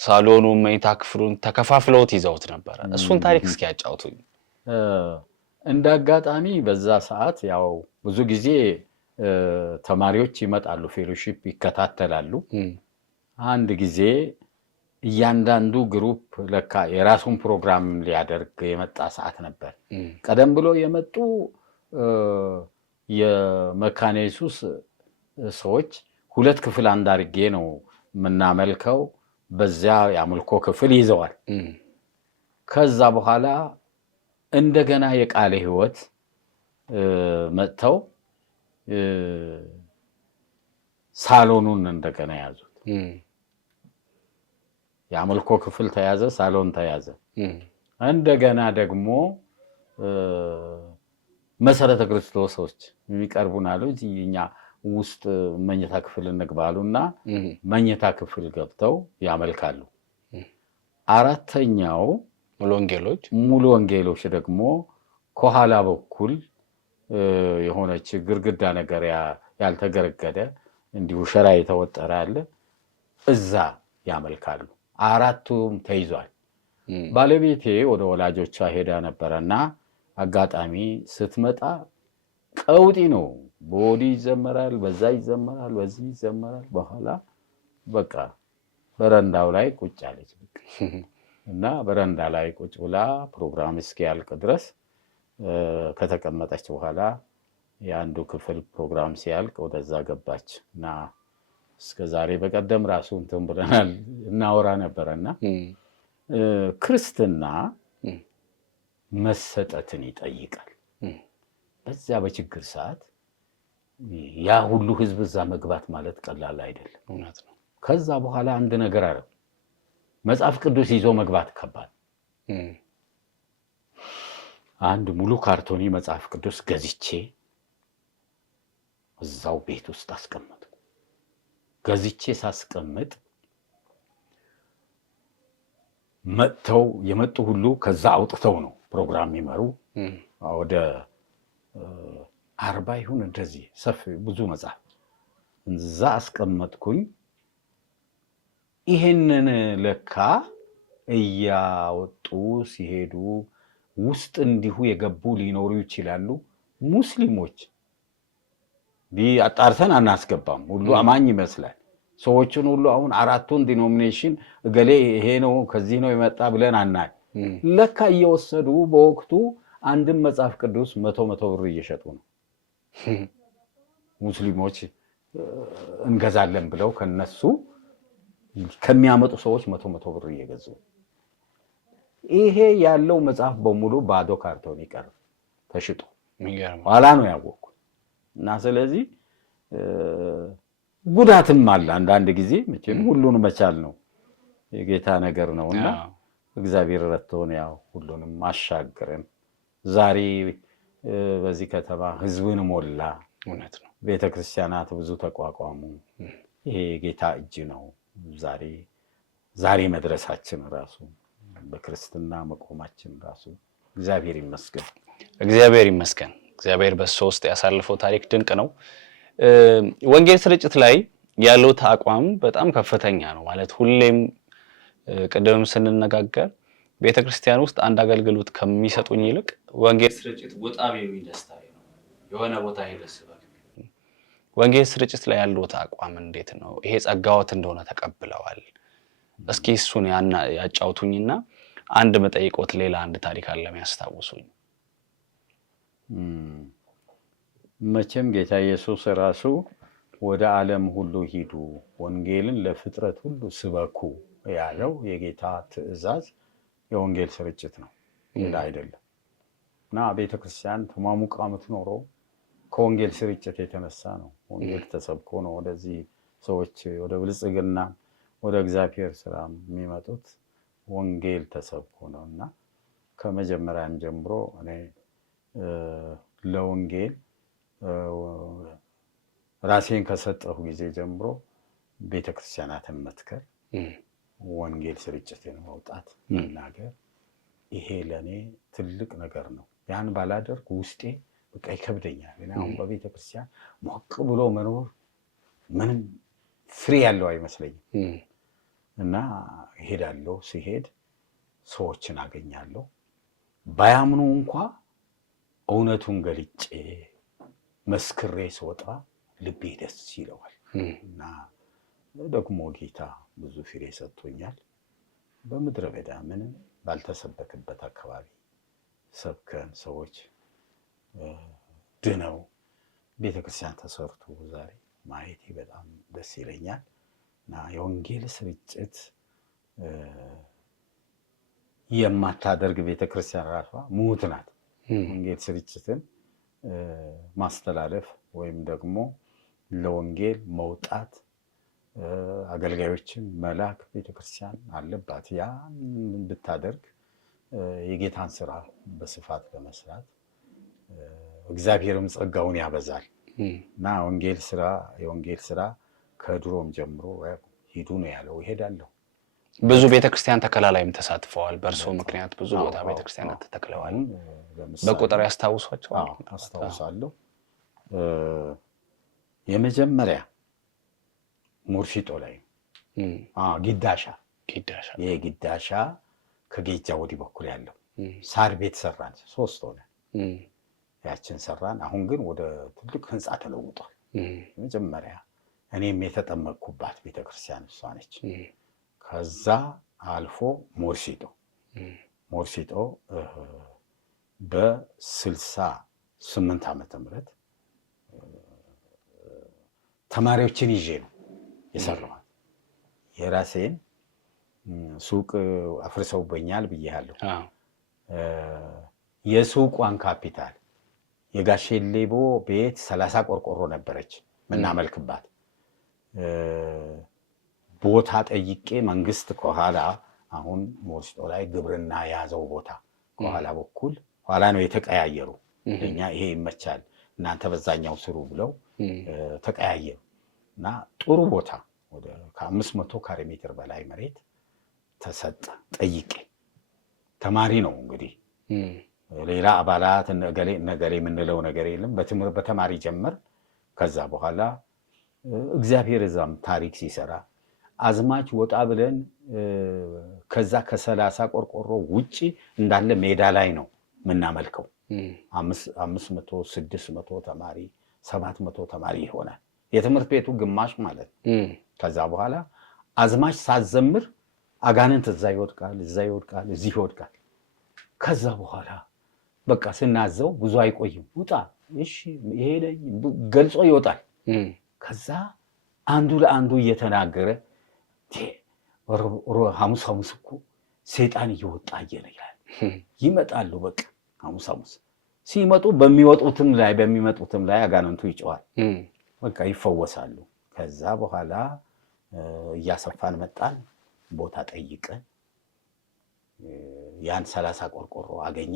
ሳሎኑ መኝታ ክፍሉን ተከፋፍለውት ይዘውት ነበር። እሱን ታሪክ እስኪ ያጫውቱኝ። እንደ አጋጣሚ በዛ ሰዓት ያው ብዙ ጊዜ ተማሪዎች ይመጣሉ፣ ፌሎሺፕ ይከታተላሉ። አንድ ጊዜ እያንዳንዱ ግሩፕ ለካ የራሱን ፕሮግራም ሊያደርግ የመጣ ሰዓት ነበር። ቀደም ብሎ የመጡ የመካነ ኢየሱስ ሰዎች 2 ክፍል አንድ አድርጌ ነው የምናመልከው፣ በዚያ የአምልኮ ክፍል ይዘዋል። ከዛ በኋላ እንደገና የቃለ ሕይወት መጥተው ሳሎኑን እንደገና ያዙት። የአምልኮ ክፍል ተያዘ፣ ሳሎን ተያዘ። እንደገና ደግሞ መሰረተ ክርስቶሶች የሚቀርቡን አሉ። እኛ ውስጥ መኝታ ክፍል እንግባሉና መኝታ ክፍል ገብተው ያመልካሉ። 4ኛው ሙሉ ወንጌሎች ደግሞ ከኋላ በኩል የሆነች ግርግዳ ነገር ያልተገረገደ እንዲሁ ሸራ የተወጠረ አለ፣ እዛ ያመልካሉ። 4ቱም ተይዟል። ባለቤቴ ወደ ወላጆቿ ሄዳ ነበረና አጋጣሚ ስትመጣ ቀውጢ ነው። በወዲህ ይዘመራል፣ በዛ ይዘመራል፣ በዚህ ይዘመራል። በኋላ በቃ በረንዳው ላይ ቁጭ አለች እና በረንዳ ላይ ቁጭ ብላ ፕሮግራም እስኪያልቅ ድረስ ከተቀመጠች በኋላ የአንዱ ክፍል ፕሮግራም ሲያልቅ ወደዛ ገባች እና እስከዛሬ በቀደም ራሱ እንትን ብለናል እናወራ ነበረና ክርስትና መሰጠትን ይጠይቃል። በዛ በችግር ሰዓት ያ ሁሉ ህዝብ እዛ መግባት ማለት ቀላል አይደለም። እውነት ነው። ከዛ በኋላ አንድ ነገር አለ። መጽሐፍ ቅዱስ ይዞ መግባት ከባድ። አንድ ሙሉ ካርቶኒ መጽሐፍ ቅዱስ ገዝቼ እዛው ቤት ውስጥ አስቀመጥኩ። ገዝቼ ሳስቀምጥ መጥተው የመጡ ሁሉ ከዛ አውጥተው ነው ፕሮግራም የሚመሩ። ወደ 40 ይሁን እንደዚህ ሰፊ ብዙ መጽሐፍ እዛ አስቀመጥኩኝ። ይሄንን ለካ እያወጡ ሲሄዱ ውስጥ እንዲሁ የገቡ ሊኖሩ ይችላሉ። ሙስሊሞች አጣርተን አናስገባም። ሁሉ አማኝ ይመስላል። ሰዎችን ሁሉ አሁን 4ቱን ዲኖሚኔሽን እገሌ ይሄ ነው ከዚህ ነው የመጣ ብለን አናይ። ለካ እየወሰዱ በወቅቱ አንድም መጽሐፍ ቅዱስ 100 ብር እየሸጡ ነው። ሙስሊሞች እንገዛለን ብለው ከነሱ ከሚያመጡ ሰዎች 100 ብር እየገዙ ይሄ ያለው መጽሐፍ በሙሉ ባዶ ካርቶን ይቀር ተሽጦ ኋላ ነው ያወቅኩ። እና ስለዚህ ጉዳትም አለ አንዳንድ ጊዜ። መቼም ሁሉን መቻል ነው የጌታ ነገር ነውና እግዚአብሔር ረድቶን ያው ሁሉንም አሻገረን። ዛሬ በዚህ ከተማ ህዝብን ሞላ። እውነት ነው። ቤተክርስቲያናት ብዙ ተቋቋሙ። ይሄ የጌታ እጅ ነው። ዛሬ መድረሳችን ራሱ በክርስትና መቆማችን ራሱ እግዚአብሔር ይመስገን። እግዚአብሔር ይመስገን። እግዚአብሔር በሶስት ያሳልፈው ታሪክ ድንቅ ነው። ወንጌል ስርጭት ላይ ያለው አቋም በጣም ከፍተኛ ነው። ማለት ሁሌም ቀደም ስንነጋገር ቤተክርስቲያን ውስጥ አንድ አገልግሎት ከሚሰጡኝ ይልቅ ወንጌል ስርጭት ወጣቢው ደስታዬ ነው። የሆነ ቦታ ይደስባል። ወንጌል ስርጭት ላይ ያለው አቋም እንዴት ነው? ይሄ ጸጋዎት እንደሆነ ተቀብለዋል? እስኪ እሱን ያጫውቱኝና አንድ መጠይቆት ሌላ አንድ ታሪክ አለ የሚያስታውሱኝ። መቼም ጌታ ኢየሱስ ራሱ ወደ ዓለም ሁሉ ሂዱ ወንጌልን ለፍጥረት ሁሉ ስበኩ ያለው የጌታ ትእዛዝ የወንጌል ስርጭት ነው፣ ሌላ አይደለም። እና ቤተክርስቲያን ተማሙቃ የምትኖረው ከወንጌል ስርጭት የተነሳ ነው። ወንጌል ተሰብኮ ነው ወደዚህ ሰዎች ወደ ብልጽግና ወደ እግዚአብሔር ስራ የሚመጡት። ወንጌል ተሰብኮ ነውና ከመጀመሪያም ጀምሮ እኔ ለወንጌል ራሴን ከሰጠሁ ጊዜ ጀምሮ ቤተክርስቲያናትን መትከል፣ ወንጌል ስርጭትን መውጣት፣ መናገር ይሄ ለኔ ትልቅ ነገር ነው። ያን ባላደርግ ውስጤ በቃ ይከብደኛል። እና አሁን በቤተክርስቲያን ሞቅ ብሎ መኖር ምንም ፍሬ ያለው አይመስለኝም። እና እሄዳለሁ። ሲሄድ ሰዎችን አገኛለሁ። ባያምኑ እንኳ እውነቱን ገልጬ መስክሬ ስወጣ ልቤ ደስ ይለዋል። እና ደግሞ ጌታ ብዙ ፍሬ ሰጥቶኛል። በምድረ በዳ ምንም ባልተሰበከበት አካባቢ ሰብከን ሰዎች ድነው ቤተክርስቲያን ተሰርቶ ዛሬ ማየቴ በጣም ደስ ይለኛል። እና የወንጌል ስርጭት የማታደርግ ቤተክርስቲያን ራሷ ሙት ናት። ወንጌል ስርጭትን ማስተላለፍ ወይም ደግሞ ለወንጌል መውጣት አገልጋዮችን መላክ ቤተክርስቲያን አለባት። ያን እንድታደርግ የጌታን ስራ በስፋት በመስራት እግዚአብሔርም ጸጋውን ያበዛል። እና የወንጌል ስራ ከድሮም ጀምሮ ሂዱ ነው ያለው። ይሄዳለሁ። ብዙ ቤተክርስቲያን ተከላ ላይም ተሳትፈዋል። በእርሶ ምክንያት ብዙ ቦታ ቤተክርስቲያናት ተተክለዋል። በቁጥር ያስታውሷቸው? አስታውሳለሁ። የመጀመሪያ ሙርሲጦ ላይ ጊዳሻ ይሄ ጊዳሻ ከጌጃ ወዲህ በኩል ያለው ሳር ቤት ሰራን። 3 ሆነ ያችን ሰራን። አሁን ግን ወደ ትልቅ ህንጻ ተለውጧል። መጀመሪያ እኔም የተጠመቅኩባት ቤተክርስቲያን እሷ ነች። ከዛ አልፎ ሞርሲጦ በ68 ዓመተ ምህረት ተማሪዎችን ይዤ ነው የሰራሁት። የራሴን ሱቅ አፍርሰውብኛል ብያለሁ። የሱቋን ካፒታል የጋሼ ሌቦ ቤት 30 ቆርቆሮ ነበረች ምናመልክባት። ቦታ ጠይቄ መንግስት ከኋላ አሁን ሞርሲጦ ላይ ግብርና ያዘው ቦታ ከኋላ በኩል ኋላ ነው የተቀያየሩ። እኛ ይሄ ይመቻል እናንተ በዛኛው ስሩ ብለው ተቀያየሩ እና ጥሩ ቦታ ወደ ከ500 ካሬ ሜትር በላይ መሬት ተሰጠ። ጠይቄ ተማሪ ነው እንግዲህ ሌላ አባላት ነገሌ የምንለው ነገር የለም። በተማሪ ጀመር። ከዛ በኋላ እግዚአብሔር እዛም ታሪክ ሲሰራ አዝማች ወጣ ብለን ከዛ ከ30 ቆርቆሮ ውጪ እንዳለ ሜዳ ላይ ነው ምናመልከው። 500 600 ተማሪ 700 ተማሪ ይሆናል የትምህርት ቤቱ ግማሽ ማለት ነው። ከዛ በኋላ አዝማች ሳዘምር አጋንንት እዛ ይወድቃል እዚህ ይወድቃል። ከዛ በኋላ በቃ ስናዘው ብዙ አይቆይም። ውጣ እሺ ይሄ ላይ ገልጾ ይወጣል። ከዛ አንዱ ለአንዱ እየተናገረ ሐሙስ እኮ ሰይጣን እየወጣ ይላል። ይመጣሉ። በቃ ሐሙስ ሲመጡ በሚመጡትም ላይ አጋንንቱ ይጮሃል። በቃ ይፈወሳሉ። ከዛ በኋላ እያሰፋን መጣን። ቦታ ጠይቀን ያን 30 ቆርቆሮ አገኘ።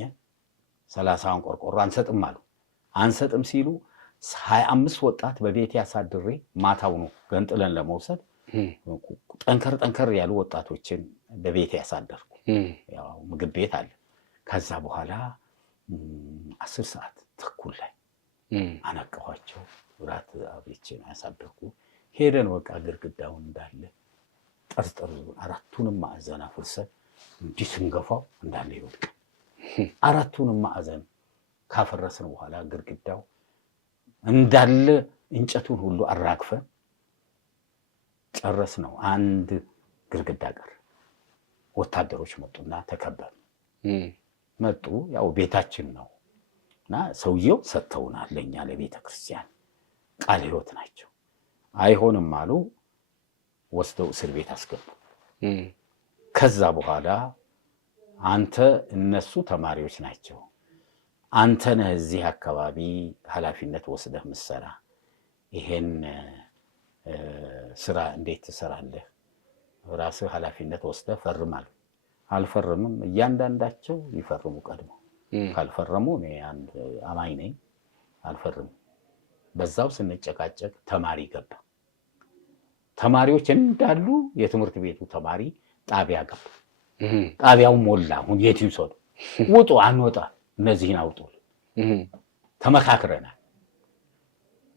30ን ቆርቆሮ አንሰጥም አሉ። አንሰጥም ሲሉ 25 ወጣት በቤት ያሳድሬ ማታው ነው ገንጥለን ለመውሰድ ጠንከር ያሉ ወጣቶችን በቤት ያሳደርኩ። ያው ምግብ ቤት አለ። ከዛ በኋላ 10 ሰዓት ተኩል ላይ አነቀኋቸው። ራት አብቼ ነው ያሳደርኩ። ሄደን በቃ ግድግዳውን እንዳለ ጠርጥር 4ቱንም ማዕዘን አፍርሰን እንዲህ ስንገፋው እንዳለ ይወድቃል። 4ቱንም ማዕዘን ካፈረስን በኋላ ግድግዳው እንዳለ እንጨቱን ሁሉ አራግፈን ጨረስ ነው። አንድ ግድግዳ ቀር። ወታደሮች መጡና ተከበሩ። መጡ። ያው ቤታችን ነው እና ሰውየው ሰጥተውናል ለኛ ለቤተ ክርስቲያን ቃለ ሕይወት ናቸው። አይሆንም አሉ። ወስደው እስር ቤት አስገቡ። ከዛ በኋላ አንተ እነሱ ተማሪዎች ናቸው፣ አንተ ነህ እዚህ አካባቢ ኃላፊነት ወስደህ ምሰራ፣ ይሄን ስራ እንዴት ትሰራለህ? ራስህ ኃላፊነት ወስደህ ፈርማል። አልፈርምም። እያንዳንዳቸው ይፈርሙ ቀድሞ። ካልፈረሙ እኔ አንድ አማኝ ነኝ አልፈርምም። በዛው ስንጨቃጨቅ ተማሪ ገባ። ተማሪዎች እንዳሉ የትምህርት ቤቱ ተማሪ ጣቢያ ገባ። ጣቢያው ሞላ። አሁን የት ይውሰዱ? ውጡ። አንወጣ፣ እነዚህን አውጡ። ተመካክረናል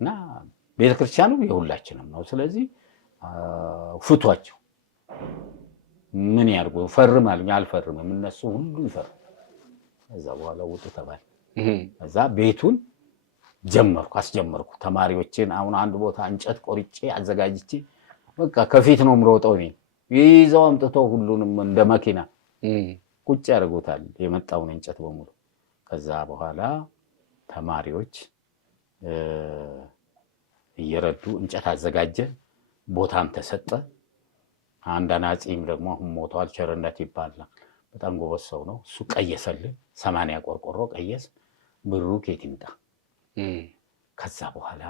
እና ቤተክርስቲያኑ የሁላችንም ነው። ስለዚህ ፍቷቸው። ምን ያርጉ? ፈርማል። አልፈርምም። እነሱ ሁሉ ይፈርሙ። ከዛ በኋላ ውጡ ተባለ። ከዛ ቤቱን አስጀመርኩ። ተማሪዎችን አሁን አንድ ቦታ እንጨት ቆርጬ አዘጋጅቼ በቃ ከፊት ነው የምሮጠው። እኔ ይዘው አምጥተው ሁሉንም እንደ መኪና ቁጭ ያደርጉታል የመጣውን እንጨት በሙሉ። ከዛ በኋላ ተማሪዎች እየረዱ እንጨት አዘጋጀ። ቦታም ተሰጠ። አንድ አናጺም ደግሞ አሁን ሞቷል፣ ቸርነት ይባላል። በጣም ጎበዝ ሰው ነው። እሱ ቀየሰልን። 80 ቆርቆሮ ቀየስ። ብሩ ከየት ይምጣ? ከዛ በኋላ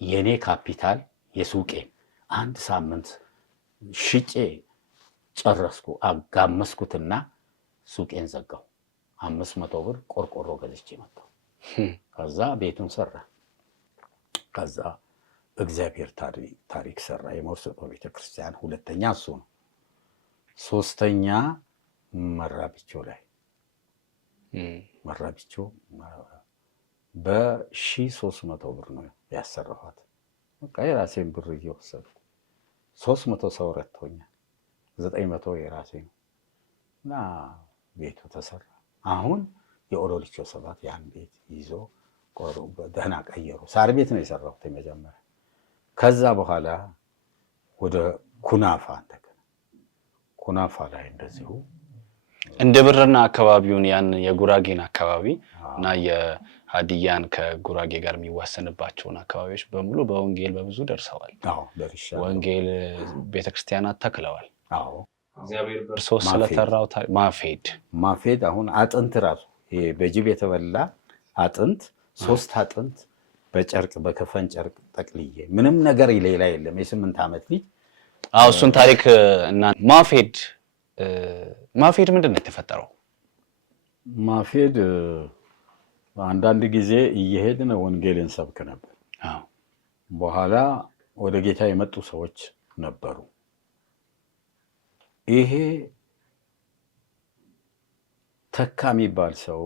የኔ ካፒታል የሱቄን 1 ሳምንት ሽጬ ጨረስኩ። አጋመስኩትና ሱቄን ዘጋው። 500 ብር ቆርቆሮ ገዝቼ መጣሁ። ከዛ ቤቱን ሰራ። ከዛ እግዚአብሔር ታሪክ ሰራ። የሞርሲጦ ቤተክርስቲያን ሁለተኛ እሱ ነው። ሶስተኛ መራቢቾ ላይ መራቢቾ በ1300 ብር ነው ያሰራኋት። በቃ የራሴን ብር እየወሰድኩ 300 ሰው ረድቶኛል። 900 የራሴ ነው እና ቤቱ ተሰራ። አሁን የኦሎልቾ ሰባት ያን ቤት ይዞ ደህና ቀየሩ። ሳር ቤት ነው የሰራሁት መጀመሪያ። ከዛ በኋላ ወደ ኩናፋ ኩናፋ ላይ እንደዚሁ እንደ ብርና አካባቢውን ያን የጉራጌን አካባቢ እና የሀዲያን ከጉራጌ ጋር የሚዋሰንባቸውን አካባቢዎች በሙሉ በወንጌል በብዙ ደርሰዋል። አዎ ደርሻለሁ። ወንጌል ቤተክርስቲያናት ተክለዋል። አዎ እግዚአብሔር በርሶ ስለተራው ማፌድ አሁን አጥንት ራሱ ይሄ በጅብ የተበላ አጥንት 3 አጥንት በጨርቅ በከፈን ጨርቅ ጠቅልዬ ምንም ነገር ሌላ የለም። የ8 ዓመት ልጅ እሱን ታሪክ እና ማፌድ ምንድን ነው የተፈጠረው? ማፌድ አንዳንድ ጊዜ እየሄድን ወንጌልን ሰብክ ነበር። በኋላ ወደ ጌታ የመጡ ሰዎች ነበሩ። ይሄ ተካ የሚባል ሰው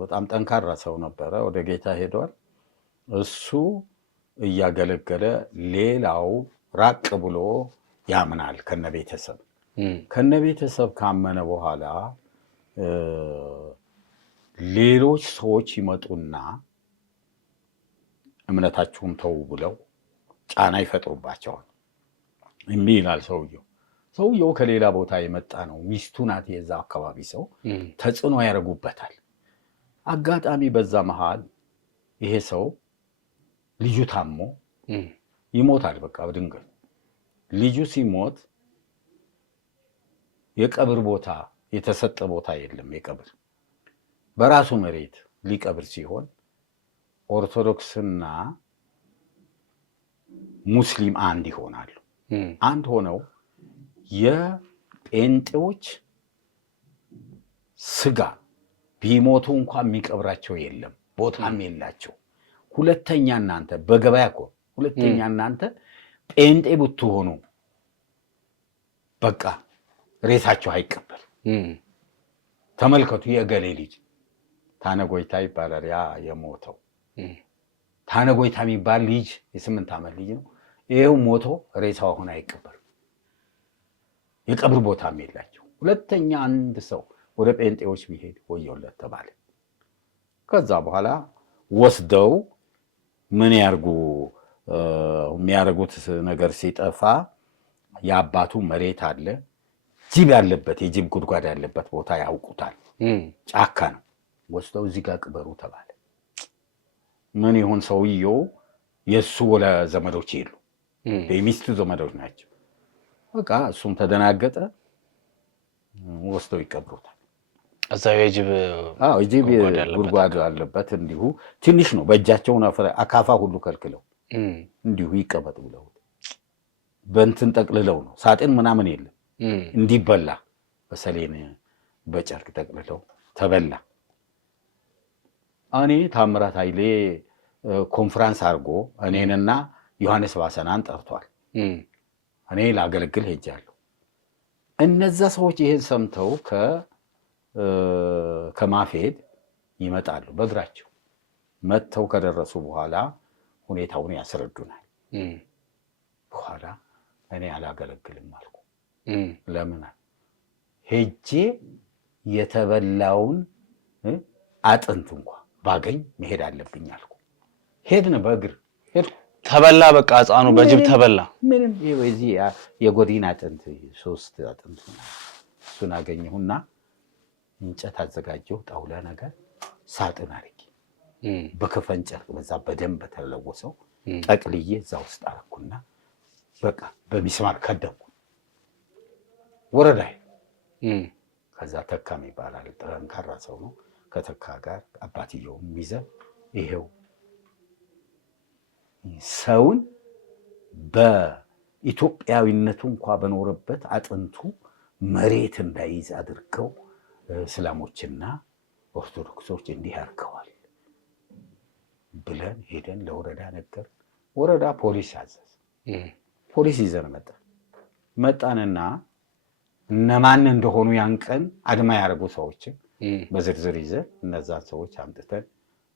በጣም ጠንካራ ሰው ነበረ። ወደ ጌታ ሄዷል። እሱ እያገለገለ ሌላው ራቅ ብሎ ያምናል ከነቤተሰብ ካመነ በኋላ ሌሎች ሰዎች ይመጡና እምነታችሁም ተው ብለው ጫና ይፈጥሩባቸዋል። እምቢ ይላል ሰውየው ከሌላ ቦታ የመጣ ነው። ሚስቱ ናት የዛ አካባቢ ሰው። ተጽዕኖ ያደርጉበታል። አጋጣሚ በዛ መሃል ይሄ ሰው ልጁ ታሞ ይሞታል። በቃ በድንገት ልጁ ሲሞት የቀብር ቦታ የተሰጠ ቦታ የለም። የቀብር በራሱ መሬት ሊቀብር ሲሆን ኦርቶዶክስና ሙስሊም አንድ ይሆናሉ። አንድ ሆነው የጴንጤዎች ስጋ ቢሞቱ እንኳን የሚቀብራቸው የለም፣ ቦታም የላቸው። ሁለተኛ እናንተ በገበያ እኮ ሁለተኛ እናንተ ጴንጤ ብትሆኑ በቃ ሬሳቸው አይቀበል። ተመልከቱ። የገሌ ልጅ ታነጎይታ ይባላል። ያ የሞተው ታነጎይታ የሚባል ልጅ የ8 ዓመት ልጅ ነው። ይሄው ሞቶ ሬሳው አሁን አይቀበል። የቀብር ቦታም የላቸው። ሁለተኛ አንድ ሰው ወደ ጴንጤዎች ቢሄድ ወየውለት ተባለ። ከዛ በኋላ ወስደው ምን ያርጉ? የሚያደርጉት ነገር ሲጠፋ የአባቱ መሬት አለ፣ ጅብ ያለበት የጅብ ጉድጓድ ያለበት ቦታ ያውቁታል። ጫካ ነው። ወስደው እዚህ ጋር ቅበሩ ተባለ። ምን ይሁን ሰውየው የእሱ ወለ ዘመዶች የሉ፣ የሚስቱ ዘመዶች ናቸው። በቃ እሱም ተደናገጠ። ወስደው ይቀብሩታል። እዛው የጅብ ጉድጓድ አለበት። እንዲሁ ትንሽ ነው። በእጃቸው አካፋ ሁሉ ከልክለው እንዲሁ ይቀመጥ ብለው በእንትን ጠቅልለው ነው። ሳጥን ምናምን የለም። እንዲበላ በሰሌን በጨርቅ ጠቅልለው ተበላ። እኔ ታምራት ኃይሌ ኮንፈረንስ አድርጎ እኔንና ዮሐንስ ባሰናን ጠርቷል። እኔ ላገለግል ሄጃለሁ። እነዛ ሰዎች ይሄን ሰምተው ከማፌድ ይመጣሉ። በእግራቸው መጥተው ከደረሱ በኋላ ሁኔታውን ያስረዱናል። በኋላ እኔ አላገለግልም አልኩ። ለምን? ሄጄ የተበላውን አጥንት እንኳ ባገኝ መሄድ አለብኝ አልኩ። ሄድን፣ በእግር ሄድኩ። ተበላ። በቃ ሕፃኑ በጅብ ተበላ። ምንም ይሄ የጎዲን አጥንት 3 አጥንት እሱን አገኘሁና እንጨት አዘጋጀሁ። ጣውላ ነገር ሳጥን አድርጌ በከፈን ጨርቅ በዛ በደንብ በተለወሰው ጠቅልዬ እዛ ውስጥ አደረኩና በቃ በሚስማር ከደንኩ። ወረዳ ከዛ ተካም ይባላል፣ ጠንካራ ሰው ነው። ከተካ ጋር አባትየውም ይዘን ይሄው ሰውን በኢትዮጵያዊነቱ እንኳ በኖረበት አጥንቱ መሬት እንዳይዝ አድርገው እስላሞችና ኦርቶዶክሶች እንዲህ አድርገዋል ብለን ሄደን ለወረዳ ነገር። ወረዳ ፖሊስ አዘዝ። ፖሊስ ይዘን መጣንና እነማን እንደሆኑ ያን ቀን አድማ ያደረጉ ሰዎችን በዝርዝር ይዘን እነዛን ሰዎች አምጥተን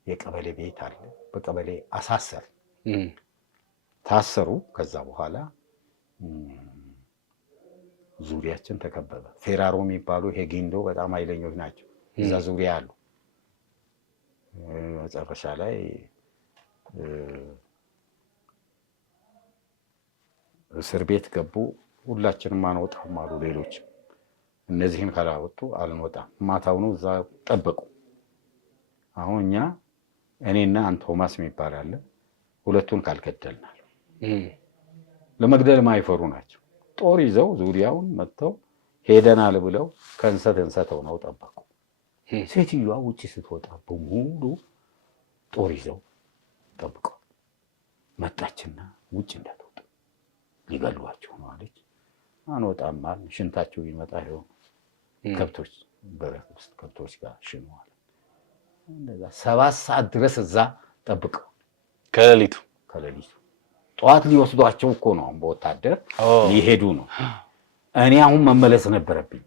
የቀበሌ ቤት አለ፣ በቀበሌ አሳሰር ታሰሩ። ከዛ በኋላ ዙሪያችን ተከበበ። ፌራሮ የሚባሉ ይሄ ጊንዶ በጣም ኃይለኞች ናቸው። እዛ ዙሪያ አሉ። መጨረሻ ላይ እስር ቤት ገቡ። ሁላችንም አንወጣም አሉ ሌሎች። እነዚህን ካላወጡ አልንወጣም። ማታውኑ እዛ ጠበቁ። አሁን እኛ እኔና አንቶማስ የሚባል አለ፣ ሁለቱን ካልገደልናል። ለመግደል ማይፈሩ ናቸው። ጦር ይዘው ዙሪያውን መጥተው ሄደናል ብለው ከእንሰት እንሰት ሆነው ጠበቁ። ሴትዮዋ ውጭ ስትወጣ በሙሉ ጦር ይዘው ጠብቀው መጣችና ውጭ እንዳትወጡ ሊገሏችሁ ነው አለች። አንወጣም አልን። ሽንታችሁ ቢመጣ ይኸው ከብቶች በረት ውስጥ ከብቶች ጋር ሽነዋል። እንደዛ 7 ሰዓት ድረስ እዛ ጠብቀው ከሌሊቱ ጠዋት ሊወስዷቸው እኮ ነው። በወታደር ሊሄዱ ነው። እኔ አሁን መመለስ ነበረብኝ፣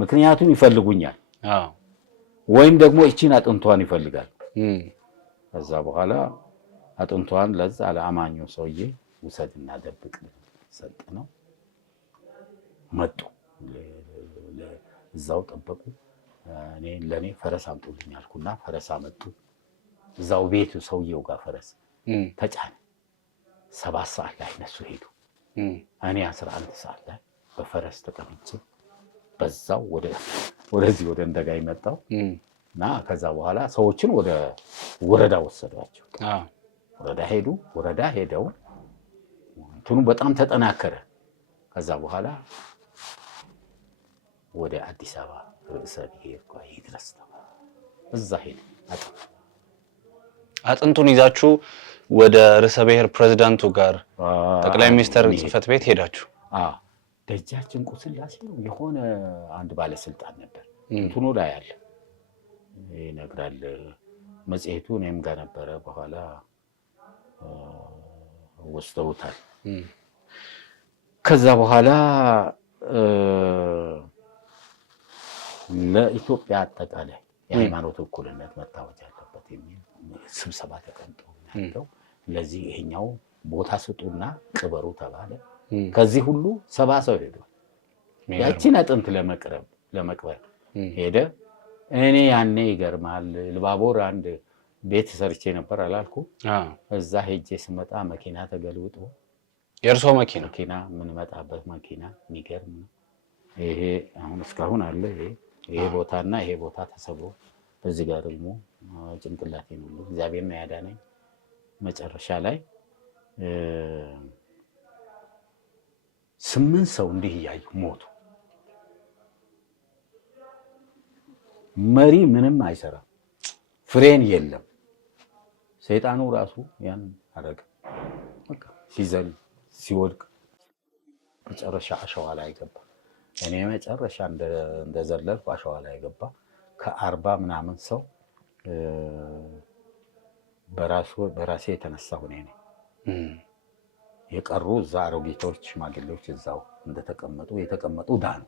ምክንያቱም ይፈልጉኛል፣ ወይም ደግሞ እቺን አጥንቷን ይፈልጋል። ከዛ በኋላ አጥንቷን ለዛ ለአማኙ ሰውዬ ውሰድና ደብቅ ሰጥ ነው። መጡ፣ እዛው ጠበቁ። ለኔ ፈረስ አምጡልኝ አልኩና ፈረስ አመጡ። እዛው ቤቱ ሰውየው ጋር ፈረስ ተጫነ። 7 ሰዓት ላይ እነሱ ሄዱ። እኔ 11 ሰዓት ላይ በፈረስ ተቀምጬ በዛው ወደዚህ ወደ እንደጋይ መጣሁ እና ከዛ በኋላ ሰዎችን ወደ ወረዳ ወሰዷቸው። ወረዳ ሄዱ። ወረዳ ሄደው እንትኑ በጣም ተጠናከረ። ከዛ በኋላ ወደ አዲስ አበባ ርዕሰ ብሔር ጋር ይድረስ ተባለ። እዛ ሄደ። አጥንቱን ይዛችሁ ወደ ርዕሰ ብሔር ፕሬዝዳንቱ ጋር ጠቅላይ ሚኒስትር ጽሕፈት ቤት ሄዳችሁ? ደጃችን ቁስላሴ ነው የሆነ አንድ ባለስልጣን ነበር እንትኑ ላይ ያለ ይነግራል። መጽሔቱ እኔም ጋር ነበረ። በኋላ ወስደውታል። ከዛ በኋላ ለኢትዮጵያ አጠቃላይ የሃይማኖት እኩልነት መታወጅ አለበት የሚል ስብሰባ ተቀምጠው ነበር። ለዚህ ይሄኛው ቦታ ስጡና ቅበሩ ተባለ። ከዚህ ሁሉ 70 ሰው ሄዷል። ያቺን አጥንት ለመቅበር ሄደ። እኔ ያኔ ይገርማል ልባቦር አንድ ቤት ሰርቼ ነበር አላልኩ? እዛ ሄጄ ስመጣ መኪና ተገልብጦ የእርሶ መኪና ምን መጣበት መኪና የሚገርም ይሄ አሁን እስካሁን አለ። ይሄ ቦታና ይሄ ቦታ ተሰብሮ በዚህ ጋር ደግሞ ጭንቅላቴ ነው እግዚአብሔር ነው ያዳነኝ። መጨረሻ ላይ 8 ሰው እንዲህ እያዩ ሞቱ። መሪ ምንም አይሰራም፣ ፍሬን የለም። ሰይጣኑ ራሱ ያን አረገ። በቃ ሲዘል ሲወድቅ መጨረሻ አሸዋ ላይ ገባ። እኔ መጨረሻ እንደዘለልኩ አሸዋ ላይ ገባ። ከ40 ምናምን ሰው በራሴ የተነሳሁ እኔ ነኝ። የቀሩ እዛ አሮጊቶች ሽማግሌዎች እዛው እንደተቀመጡ የተቀመጡ ዳኑ።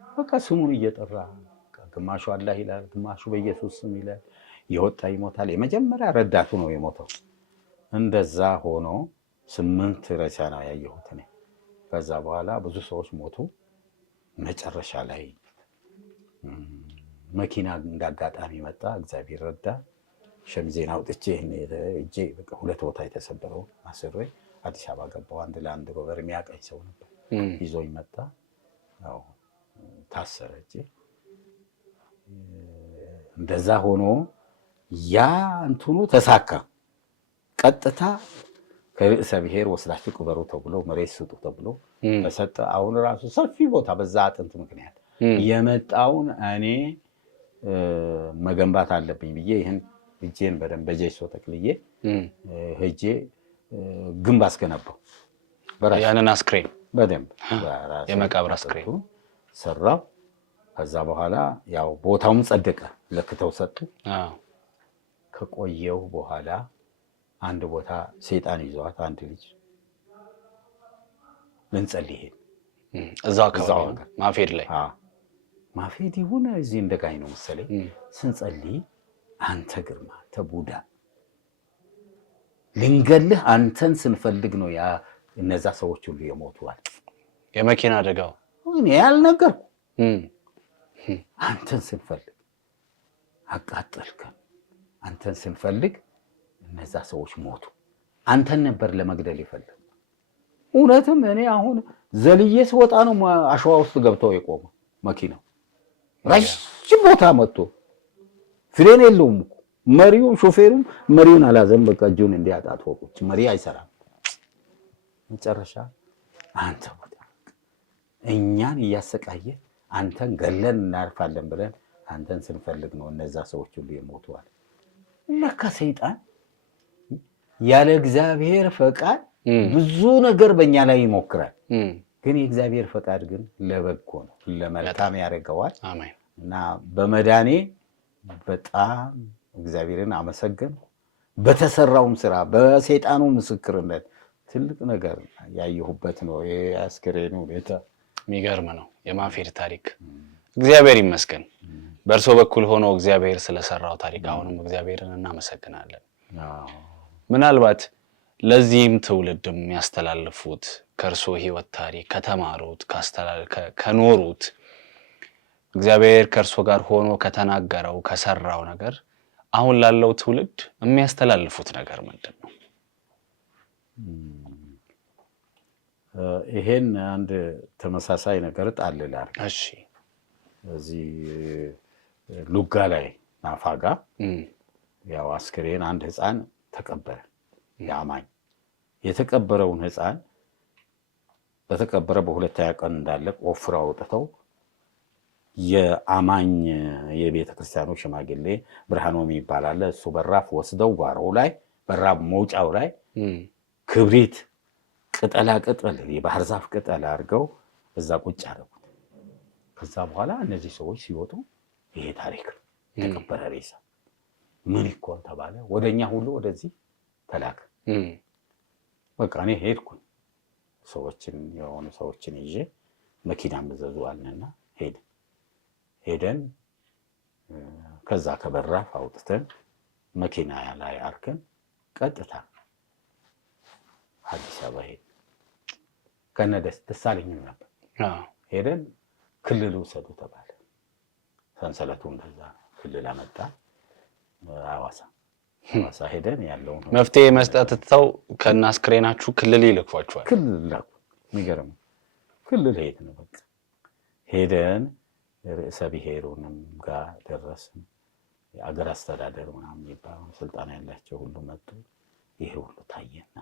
በቃ ስሙን እየጠራ ግማሹ አላህ ይላል፣ ግማሹ በኢየሱስ ስም ይላል። የወጣ ይሞታል። የመጀመሪያ ረዳቱ ነው የሞተው። እንደዛ ሆኖ 8 ሬሳ ነው ያየሁት እኔ። ከዛ በኋላ ብዙ ሰዎች ሞቱ። መጨረሻ ላይ መኪና እንዳጋጣሚ መጣ። እግዚአብሔር ረዳ። ሸሚዜን አውጥቼ እጄ በቃ 2 ቦታ የተሰበረው አስሬ አዲስ አበባ ገባሁ። አንድ ለአንድ ሮቨር የሚያቀኝ ሰው ነበር ይዞኝ መጣ። ያው ታሰረ እጄ። እንደዛ ሆኖ ያ እንትኑ ተሳካ። ቀጥታ ከርዕሰ ብሔር ወስዳችሁ ቅበሩ ተብሎ መሬት ስጡ ተብሎ ተሰጠ። አሁን ራሱ ሰፊ ቦታ በዛ አጥንት ምክንያት የመጣውን እኔ መገንባት አለብኝ ብዬ ይህን እጄን በደንብ በጄሶ ጠቅልዬ ሄጄ ግንብ አስገነባው። ያንን አስክሬን በደንብ የመቃብር አስክሬን ሰራው። ከዛ በኋላ ያው ቦታውም ጸደቀ፣ ለክተው ሰጡ። ከቆየው በኋላ አንድ ቦታ ሰይጣን ይዟት አንድ ልጅ ልንጸልይ ሄድ እዛው አካባቢ ማፌድ ላይ ማፌድ ይሁን እዚህ እንደጋኝ ነው መሰለኝ። ስንጸልይ አንተ ግርማ ተቡዳ ልንገልህ አንተን ስንፈልግ ነው ያ እነዛ ሰዎች ሁሉ የሞቱዋል። የመኪና አደጋው እኔ ያልነገርኩ አንተን ስንፈልግ አቃጠልከን፣ አንተን ስንፈልግ እነዛ ሰዎች ሞቱ። አንተን ነበር ለመግደል ይፈልግ። እውነትም እኔ አሁን ዘልዬ ስወጣ ነው አሸዋ ውስጥ ገብተው የቆመ መኪናው። ረጅም ቦታ መጥቶ ፍሬን የለውም እኮ መሪው ሾፌሩም መሪውን አላዘም። በቃ እጁን እንዲያጣት ወቁች። መሪ አይሰራም። መጨረሻ አንተ እኛን እያሰቃየ አንተን ገለን እናርፋለን ብለን አንተን ስንፈልግ ነው እነዛ ሰዎች ሁሉ የሞቱዋል። ለካ ሰይጣን ያለ እግዚአብሔር ፈቃድ ብዙ ነገር በእኛ ላይ ይሞክራል። ግን የእግዚአብሔር ፈቃድ ግን ለበጎ ነው፣ ለመልካም ያደርገዋል። እና በመዳኔ በጣም እግዚአብሔርን አመሰገን። በተሰራውም ስራ በሰይጣኑ ምስክርነት ትልቅ ነገር ያየሁበት ነው። የአስክሬኑ ሁኔታ የሚገርም ነው። የማፌድ ታሪክ እግዚአብሔር ይመስገን። በእርሶ በኩል ሆኖ እግዚአብሔር ስለሰራው ታሪክ አሁንም እግዚአብሔርን እናመሰግናለን። ምናልባት ለዚህም ትውልድ የሚያስተላልፉት ከእርሶ ህይወት ታሪክ ከተማሩት ከኖሩት እግዚአብሔር ከእርሶ ጋር ሆኖ ከተናገረው ከሰራው ነገር አሁን ላለው ትውልድ የሚያስተላልፉት ነገር ምንድን ነው? ይሄን አንድ ተመሳሳይ ነገር ጣል ላድርግ። እሺ፣ እዚህ ሉጋ ላይ ናፋጋ ያው አስክሬን አንድ ህፃን ተቀበረ። ያማኝ የተቀበረውን ህፃን በተቀበረ በሁለተኛ ቀን እንዳለ ቆፍረው አውጥተው የአማኝ የቤተ ክርስቲያኑ ሽማግሌ ብርሃኖም ይባላል። እሱ በራፍ ወስደው ጓሮው ላይ በራፍ መውጫው ላይ ክብሪት ቅጠላ ቅጠል የባህር ዛፍ ቅጠል አድርገው እዛ ቁጭ አደረጉት። ከዛ በኋላ እነዚህ ሰዎች ሲወጡ ይሄ ታሪክ የተቀበረ ሬሳ ምን ይኮን ተባለ። ወደኛ ሁሉ ወደዚህ ተላከ። በቃ እኔ ሄድኩኝ። የሆኑ ሰዎችን ይዤ መኪና መዘዙ አልንና ሄደን ከዛ ከበራፍ አውጥተን መኪና ላይ አርከን ቀጥታ አዲስ አበባ ሄድን። ከነደስ ተሳለኝም ነበር። ሄደን ክልል ውሰዱ ተባለ። ሰንሰለቱ እንደዛ ክልል አመጣ። ሐዋሳ ሄደን ያለውን መፍትሄ መስጠት ትተው ከና አስክሬናችሁ ክልል ይልኳችኋል። ክልል ላኩ። የሚገርም ክልል ሄድን። በቃ ሄደን ርዕሰ ብሔሩንም ጋር ደረስን። የአገር አስተዳደር ምናምን የሚባለው ስልጣን ያላቸው ሁሉ መጡ። ይሄ ሁሉ ታየና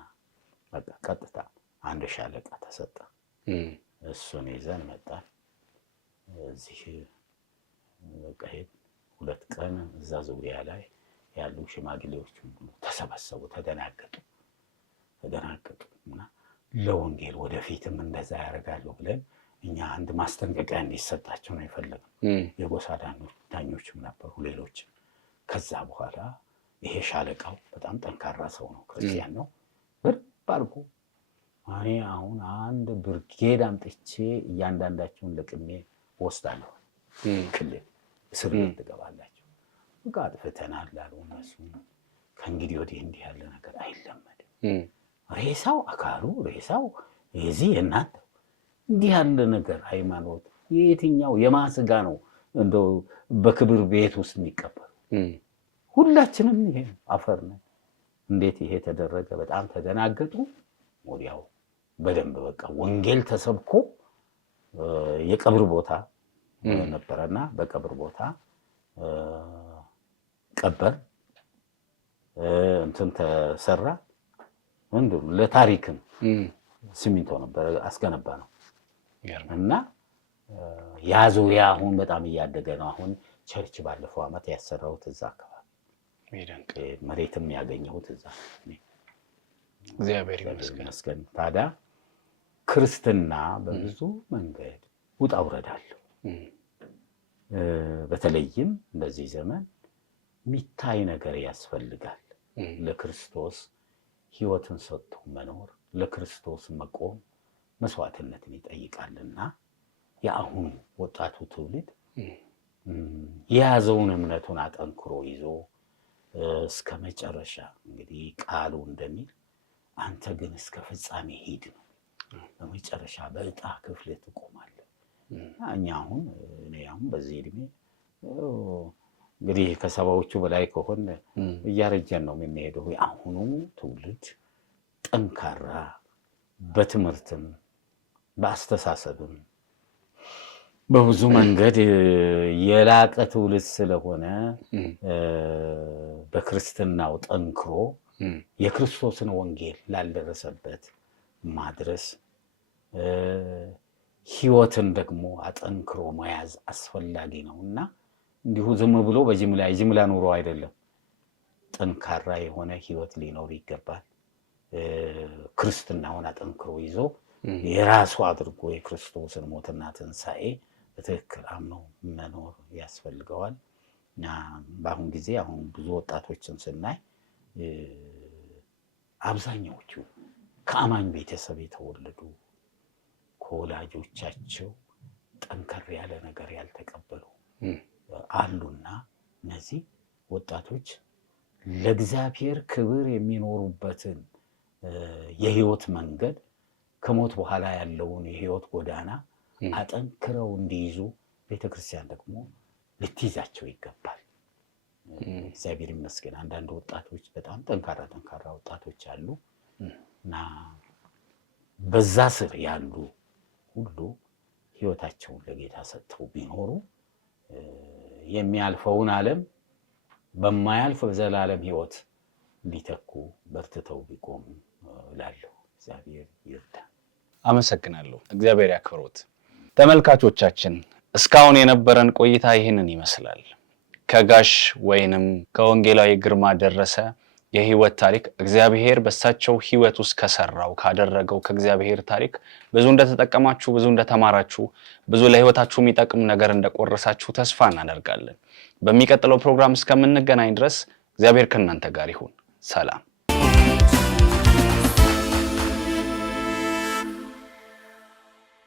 በቃ ቀጥታ አንድ ሻለቃ ተሰጠ። እሱን ይዘን መጣን። እዚህ በቃ ሁለት ቀን እዛ ዙሪያ ላይ ያሉ ሽማግሌዎች ሁሉ ተሰበሰቡ። ተደናገጡ እና ለወንጌል ወደፊትም እንደዛ ያደርጋሉ ብለን እኛ አንድ ማስጠንቀቂያ እንዲሰጣቸው ነው የፈለግነው። የጎሳ ዳኞችም ነበሩ ሌሎችም። ከዛ በኋላ ይሄ ሻለቃው በጣም ጠንካራ ሰው ነው፣ ክርስቲያን ነው። በደንብ አድርጎ እኔ አሁን አንድ ብርጌድ አምጥቼ እያንዳንዳቸውን ለቅሜ ወስዳለሁ፣ ክልል እስር ቤት ትገባላችሁ። በቃ አጥፍተናል አሉ እነሱ። ከእንግዲህ ወዲህ እንዲህ ያለ ነገር አይለመድም። ሬሳው አካሉ ሬሳው የዚህ የእናንተ እንዲህ ያለ ነገር ሃይማኖት የትኛው የማስጋ ነው እንደው በክብር ቤት ውስጥ የሚቀበሉ? ሁላችንም ይሄ አፈር ነው። እንዴት ይሄ ተደረገ? በጣም ተደናገጡ። ወዲያው በደንብ በቃ ወንጌል ተሰብኮ የቀብር ቦታ ነበረና በቀብር ቦታ ቀበር እንትን ተሰራ። ወንድም ለታሪክም ሲሚንቶ ነበር አስገነባ ነው እና ያ ዙሪያ አሁን በጣም እያደገ ነው። አሁን ቸርች ባለፈው ዓመት ያሰራሁት እዛ አካባቢ መሬትም ያገኘሁት እዛ። እግዚአብሔር ይመስገን። ታዲያ ክርስትና በብዙ መንገድ ውጣ ውረድ አለው። በተለይም በዚህ ዘመን የሚታይ ነገር ያስፈልጋል። ለክርስቶስ ሕይወትን ሰጥቶ መኖር፣ ለክርስቶስ መቆም መስዋዕትነትን ይጠይቃልና የአሁኑ ወጣቱ ትውልድ የያዘውን እምነቱን አጠንክሮ ይዞ እስከ መጨረሻ እንግዲህ ቃሉ እንደሚል አንተ ግን እስከ ፍጻሜ ሂድ ነው። በመጨረሻ በዕጣ ክፍል ትቆማለህ። እኛ አሁን እኔ አሁን በዚህ እድሜ እንግዲህ ከሰባዎቹ በላይ ከሆነ እያረጀን ነው የምንሄደው። አሁኑ ትውልድ ጠንካራ በትምህርትም በአስተሳሰብም በብዙ መንገድ የላቀ ትውልድ ስለሆነ በክርስትናው ጠንክሮ የክርስቶስን ወንጌል ላልደረሰበት ማድረስ ህይወትን ደግሞ አጠንክሮ መያዝ አስፈላጊ ነውና እንዲሁ ዝም ብሎ በጅምላ ኑሮ አይደለም። ጠንካራ የሆነ ህይወት ሊኖር ይገባል። ክርስትናውን አጠንክሮ ይዞ የራሱ አድርጎ የክርስቶስን ሞትና ትንሣኤ በትክክል አምኖ መኖር ያስፈልገዋል። በአሁን ጊዜ አሁን ብዙ ወጣቶችን ስናይ አብዛኛዎቹ ከአማኝ ቤተሰብ የተወለዱ ከወላጆቻቸው ጠንከር ያለ ነገር ያልተቀበሉ አሉና እነዚህ ወጣቶች ለእግዚአብሔር ክብር የሚኖሩበትን የህይወት መንገድ ከሞት በኋላ ያለውን የህይወት ጎዳና አጠንክረው እንዲይዙ ቤተክርስቲያን ደግሞ ልትይዛቸው ይገባል። እግዚአብሔር ይመስገን አንዳንድ ወጣቶች በጣም ጠንካራ ወጣቶች አሉ እና በዛ ስር ያሉ ሁሉ ህይወታቸውን ለጌታ ሰጥተው ቢኖሩ የሚያልፈውን ዓለም በማያልፍ በዘላለም ህይወት ሊተኩ በርትተው ቢቆሙ እላለሁ። እግዚአብሔር ይርዳን። አመሰግናለሁ። እግዚአብሔር ያክብሮት። ተመልካቾቻችን እስካሁን የነበረን ቆይታ ይህንን ይመስላል። ከጋሽ ወይንም ከወንጌላዊ ግርማ ደረሰ የህይወት ታሪክ እግዚአብሔር በሳቸው ህይወት ውስጥ ከሰራው ካደረገው ከእግዚአብሔር ታሪክ ብዙ እንደተጠቀማችሁ፣ ብዙ እንደተማራችሁ፣ ብዙ ለህይወታችሁ የሚጠቅም ነገር እንደቆረሳችሁ ተስፋ እናደርጋለን። በሚቀጥለው ፕሮግራም እስከምንገናኝ ድረስ እግዚአብሔር ከእናንተ ጋር ይሁን። ሰላም።